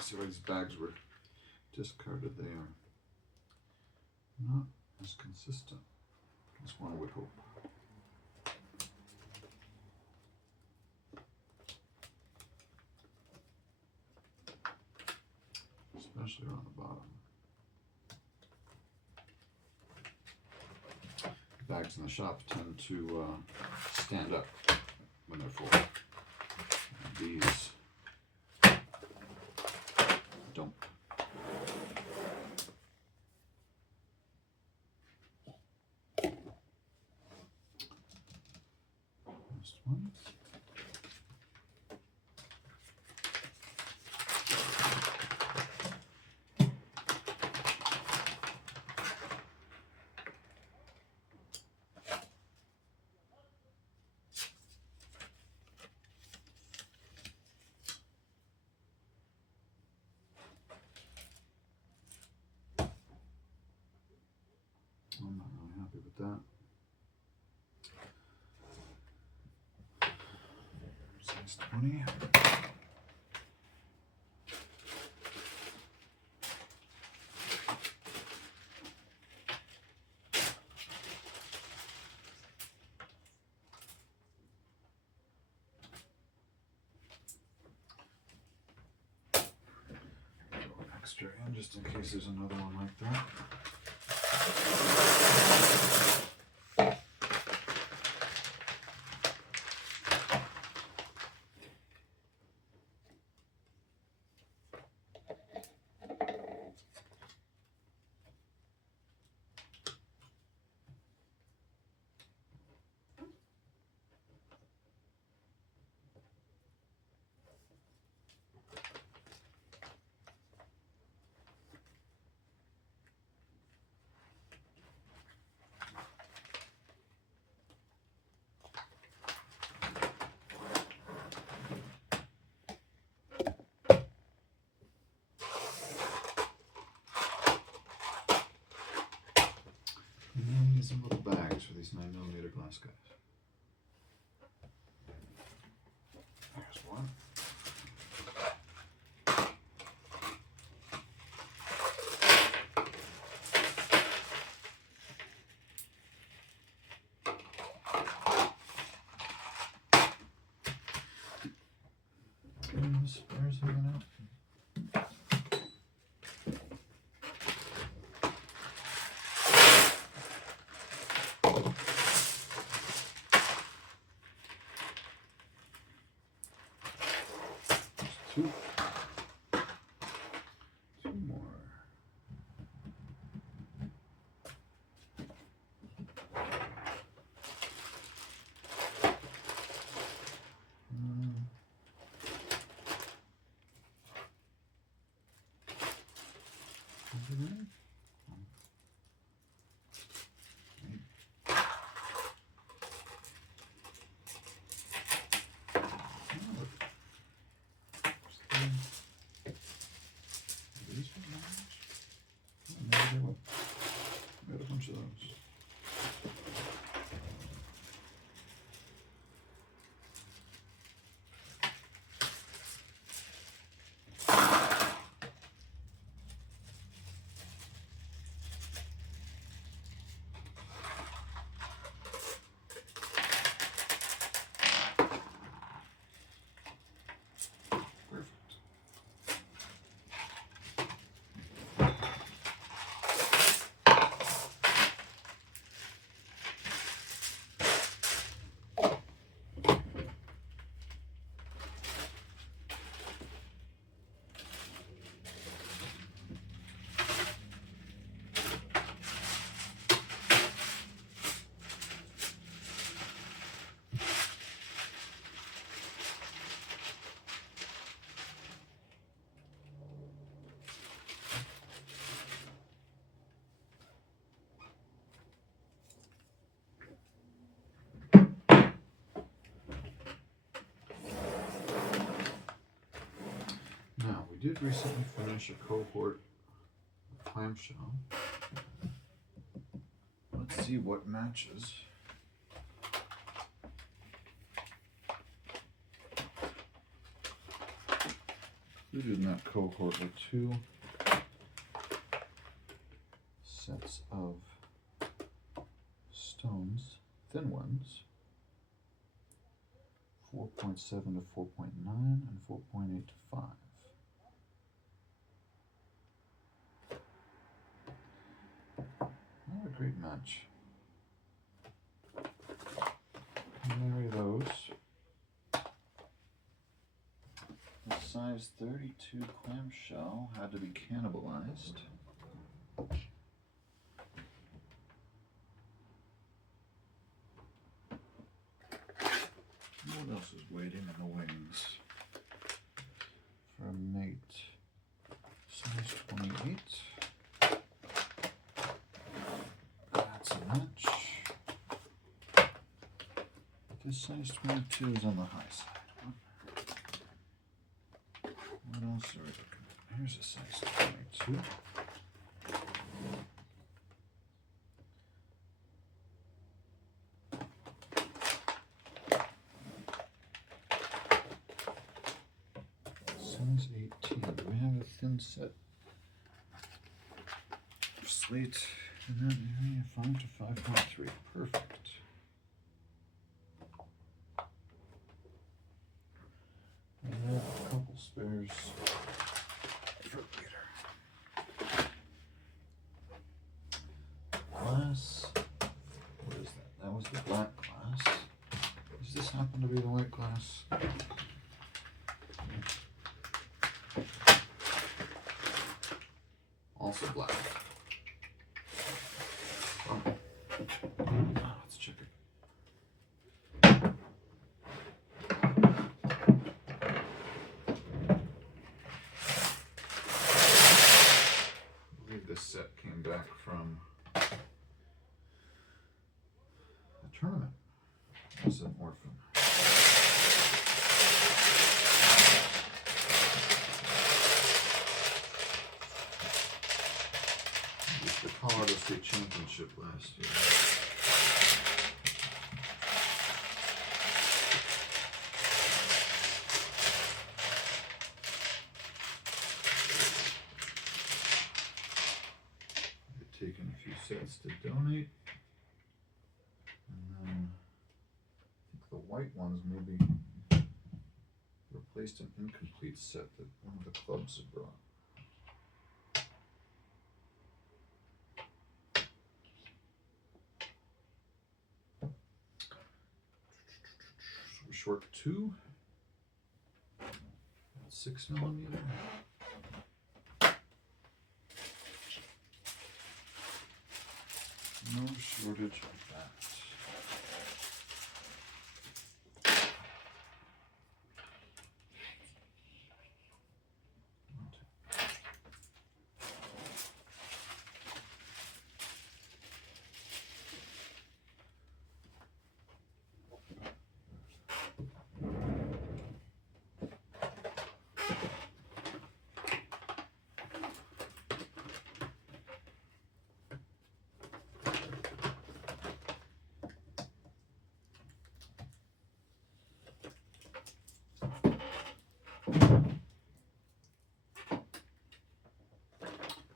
See why these bags were discarded. They are not as consistent as one would hope. Especially around the bottom. Bags in the shop tend to stand up when they're full. And these don't. Last one. I'm not really happy with that. Size 20. Throw an extra in just in case there's another one like that. And these are little bags for these 9mm glass guys. There's one. And the spares hanging out. it in. Got a bunch of those. Now, we did recently finish a cohort of clamshell. Let's see what matches. Included in that cohort were 2 sets of stones, thin ones, 4.7 to 4.9 and 4.8 to 5. Not a great match. Marry those. The size 32 clamshell had to be cannibalized. What else is waiting in the wings? For a mate. Size 28. That's a match. This size 22 is on the high side. What else are we looking at? Here's a size 22. Size 18. We have a thin set of slate in that area, 5 to 5.3. Perfect. I have a couple spares for later. Glass. What is that? That was the black glass. Does this happen to be the white glass? Also black. Oh. Let's check it. I believe this set came back from a tournament as an orphan. The Colorado State Championship last year. I've taken a few sets to donate, and then I think the white ones maybe replaced an incomplete set that one of the clubs had brought. Short 2, 6mm. No shortage of that.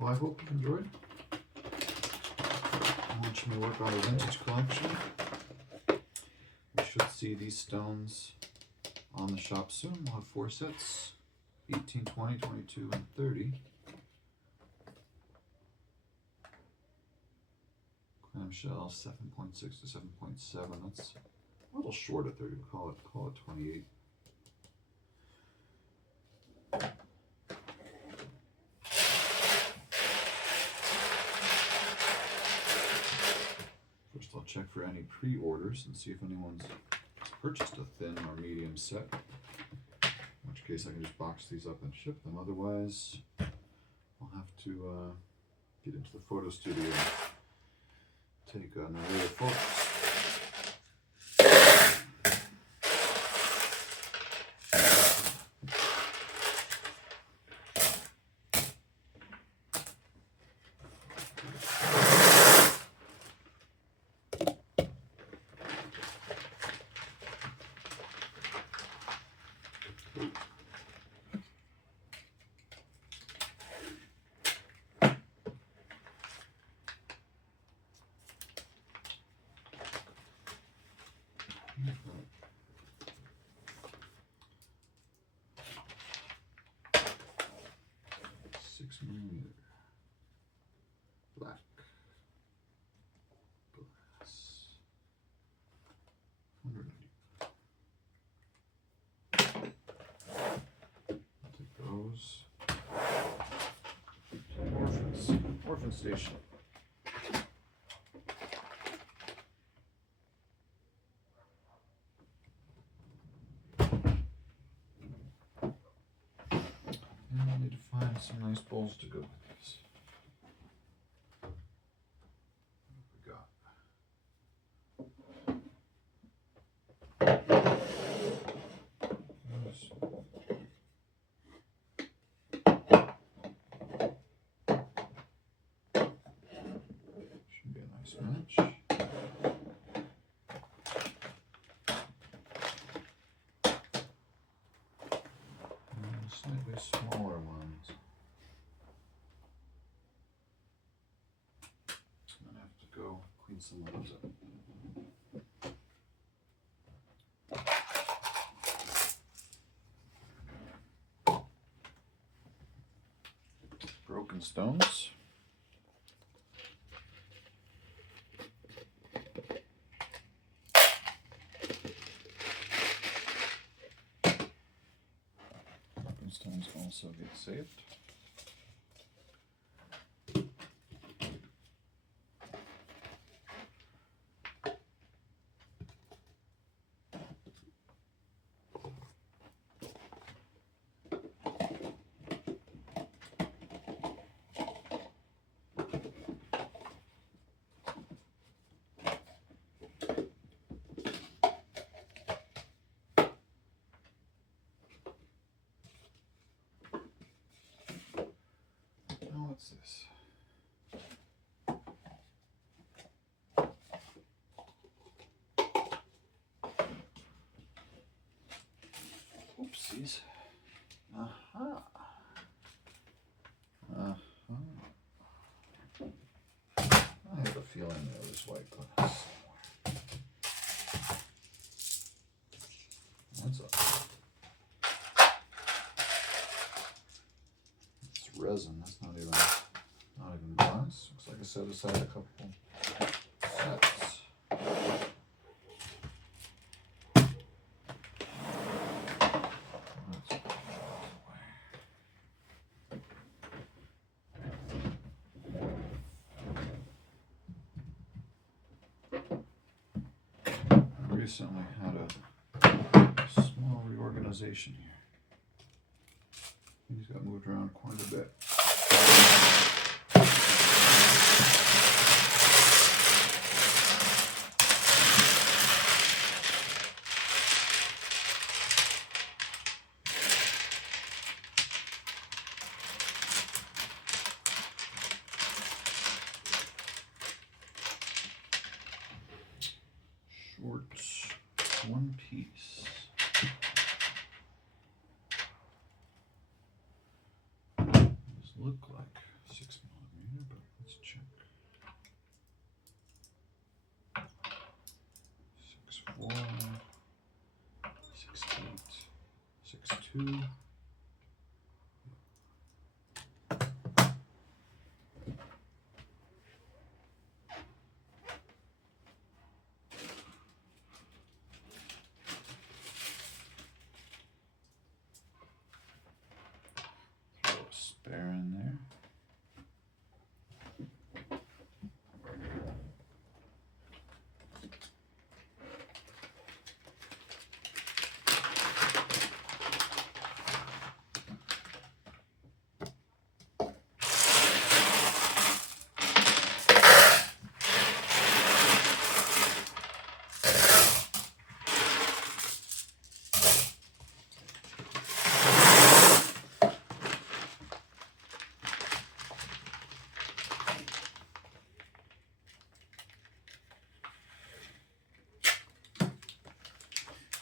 Well, I hope you've enjoyed watching me work on a vintage collection. We should see these stones on the shop soon. We'll have 4 sets, 18, 20, 22, and 30. Clamshell 7.6 to 7.7. That's a little short of 30. Call it 28. First, I'll check for any pre-orders and see if anyone's purchased a thin or medium set. In which case, I can just box these up and ship them. Otherwise, I'll have to get into the photo studio and take an array of photos. Mm, black glass. 190. I'll take those. Orphan station. And I need to find some nice bowls to go with these. Should be a nice match. And slightly smaller ones. I'm gonna have to go clean some of those up. Broken stones. Broken stones also get saved. What's this? Oopsies. Aha. I have a feeling there was white glass somewhere. That's it's resin. That's not even glass. Looks like I set aside a couple sets. Recently had a small reorganization here. Things got moved around quite a bit. Short one piece. Just 2. Throw a spare in there.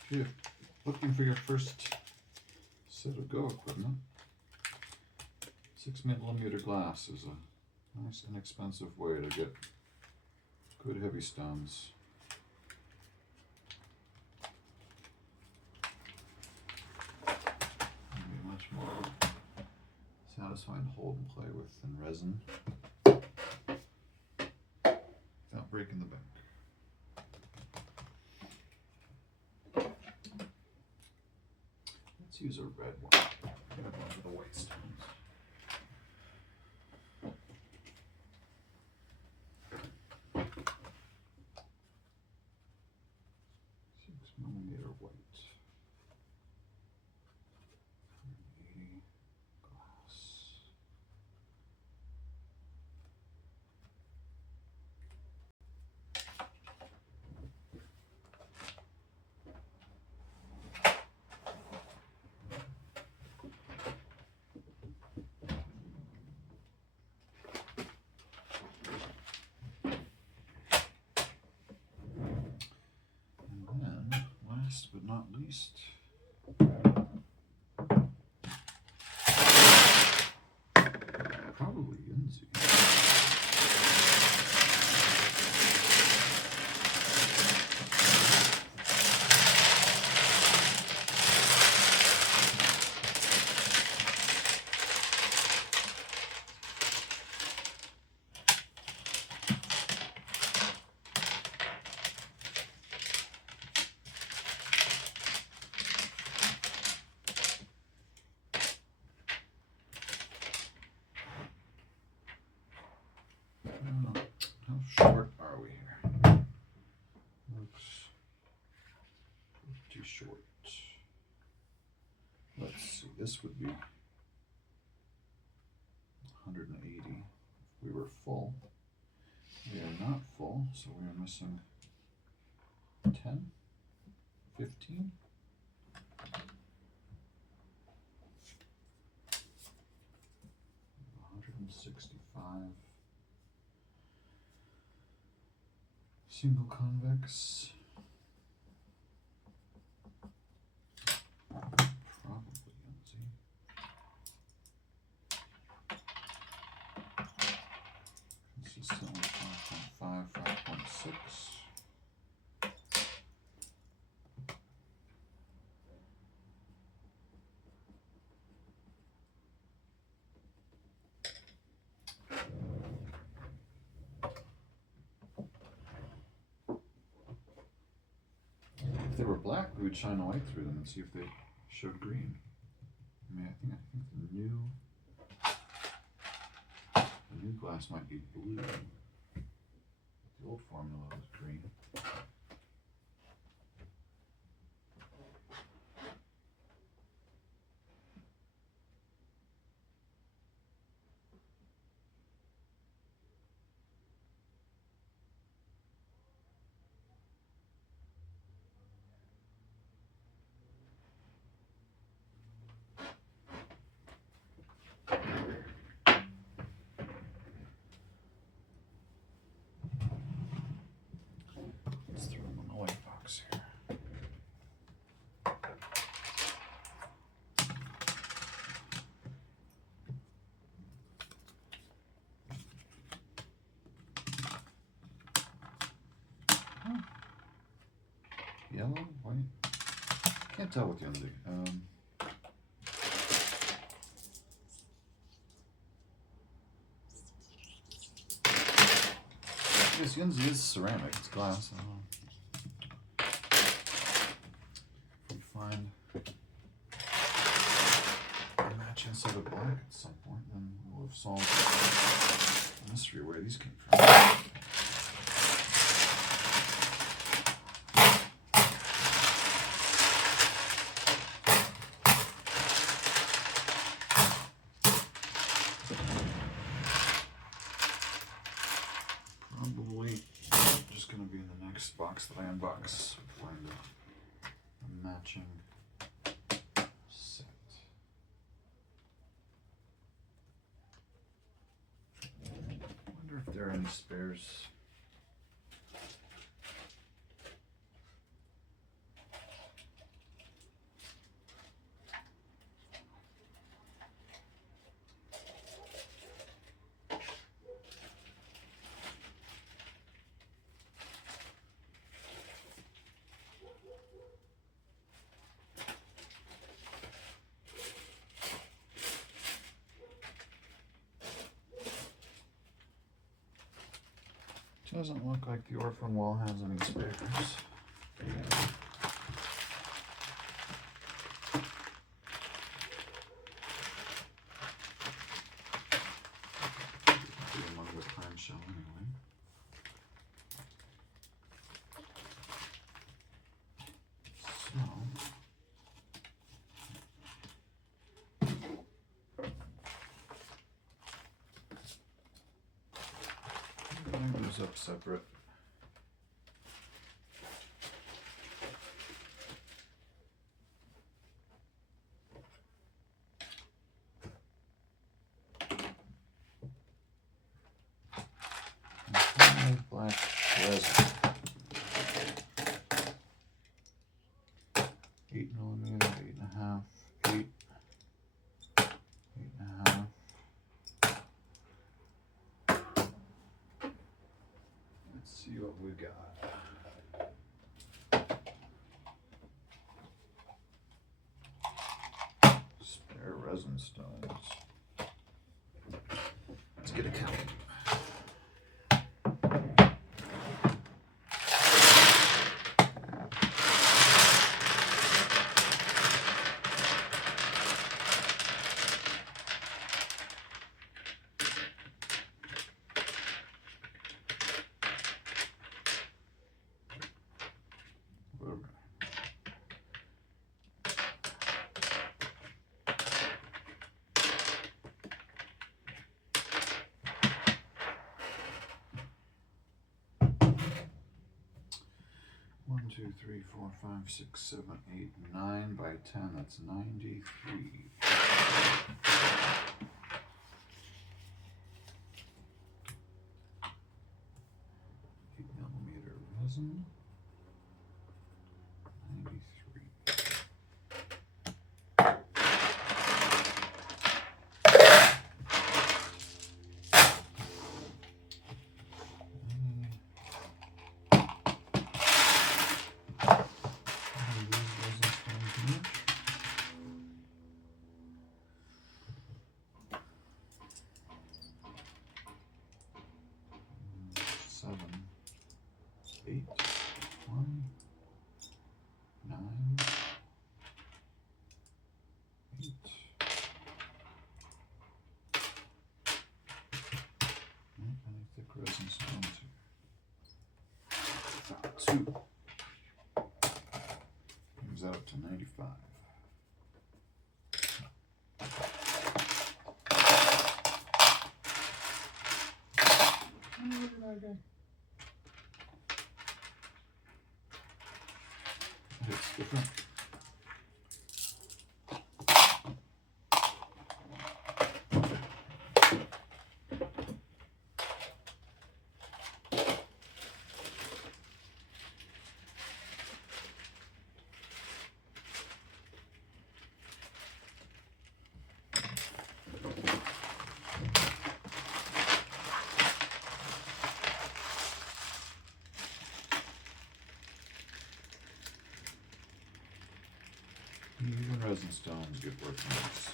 If you're looking for your first set of Go equipment, 6mm glass is a nice inexpensive way to get good heavy stones. It'll be much more satisfying to hold and play with than resin without breaking the bank. Let's use a red one. Red one for the white stones. 6mm white. 180 glass. And then, last but not least, probably Yunzi. How short are we here? Looks pretty short. Let's see, this would be 180 if we were full. We are not full, so we are missing 10, 15. $165. Single convex. Probably Yunzi. Consistently 5.5, 5.6. If they were black, we would shine a light through them and see if they showed green. I mean, I think the new glass might be blue. The old formula was green. Let's throw them in the white box here. Oh. Yellow, white. Can't tell with Yunzi. this Yunzi is ceramic, it's glass. I don't know. If we find a match inside of black at some point, then we'll have solved the mystery where these came from. Probably just going to be in the next box that I unbox. Find a matching set. Wonder if there are any spares. Doesn't look like the orphan wall has any spares. Be among the clamshell anyway. So up separate. Black resin. 8mm, 8.5, 8, 8.5. See what we got. Spare resin stones. Let's get a count. One, 2, 3, 4, 5, 6, 7, 8, 9 by 10. That's 93. 8mm resin. 93. Resin stones here. 2 comes out to 95. Look at that guy. It's different. Even resin stones get work nice.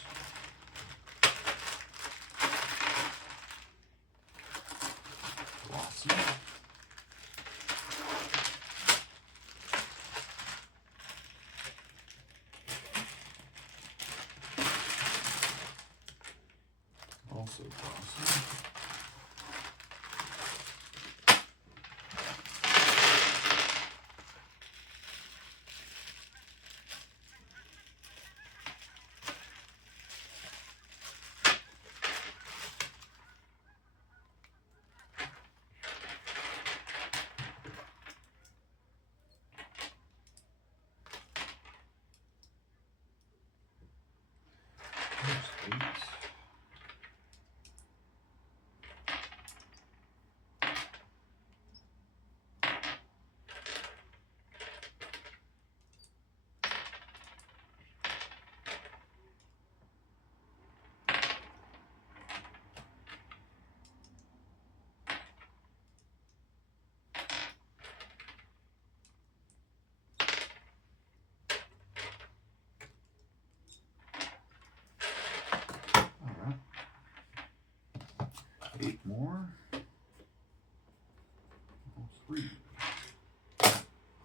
Glossy. 8. All right. 8 more. Oh, 3.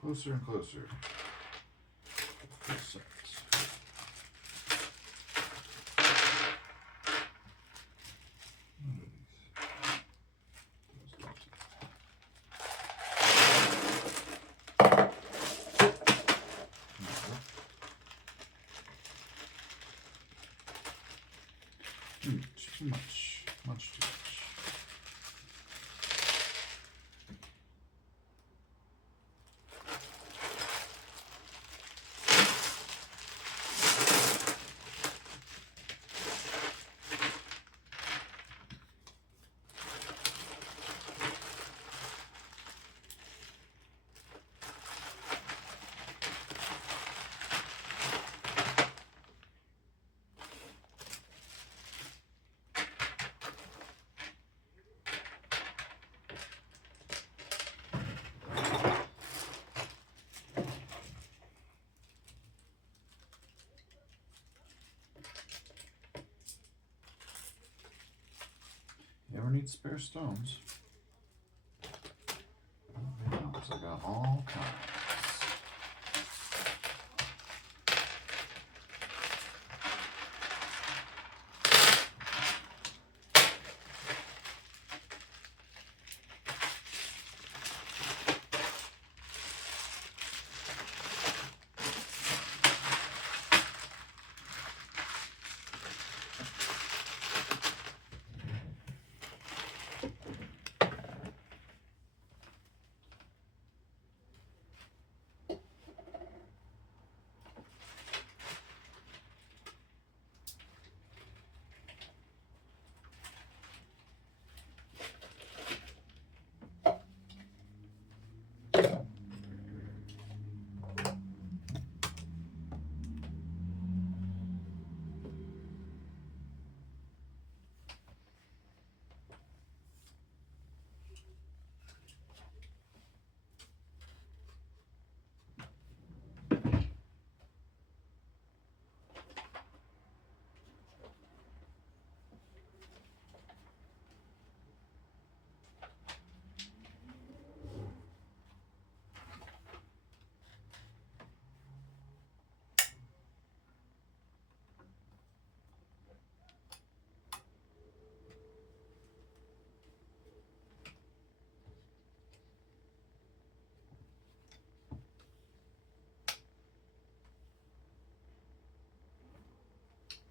Closer and closer. Full set. What are these? Those lots. Too much. Much too much. You ever need spare stones? I got all kinds.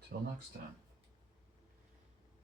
Till next time.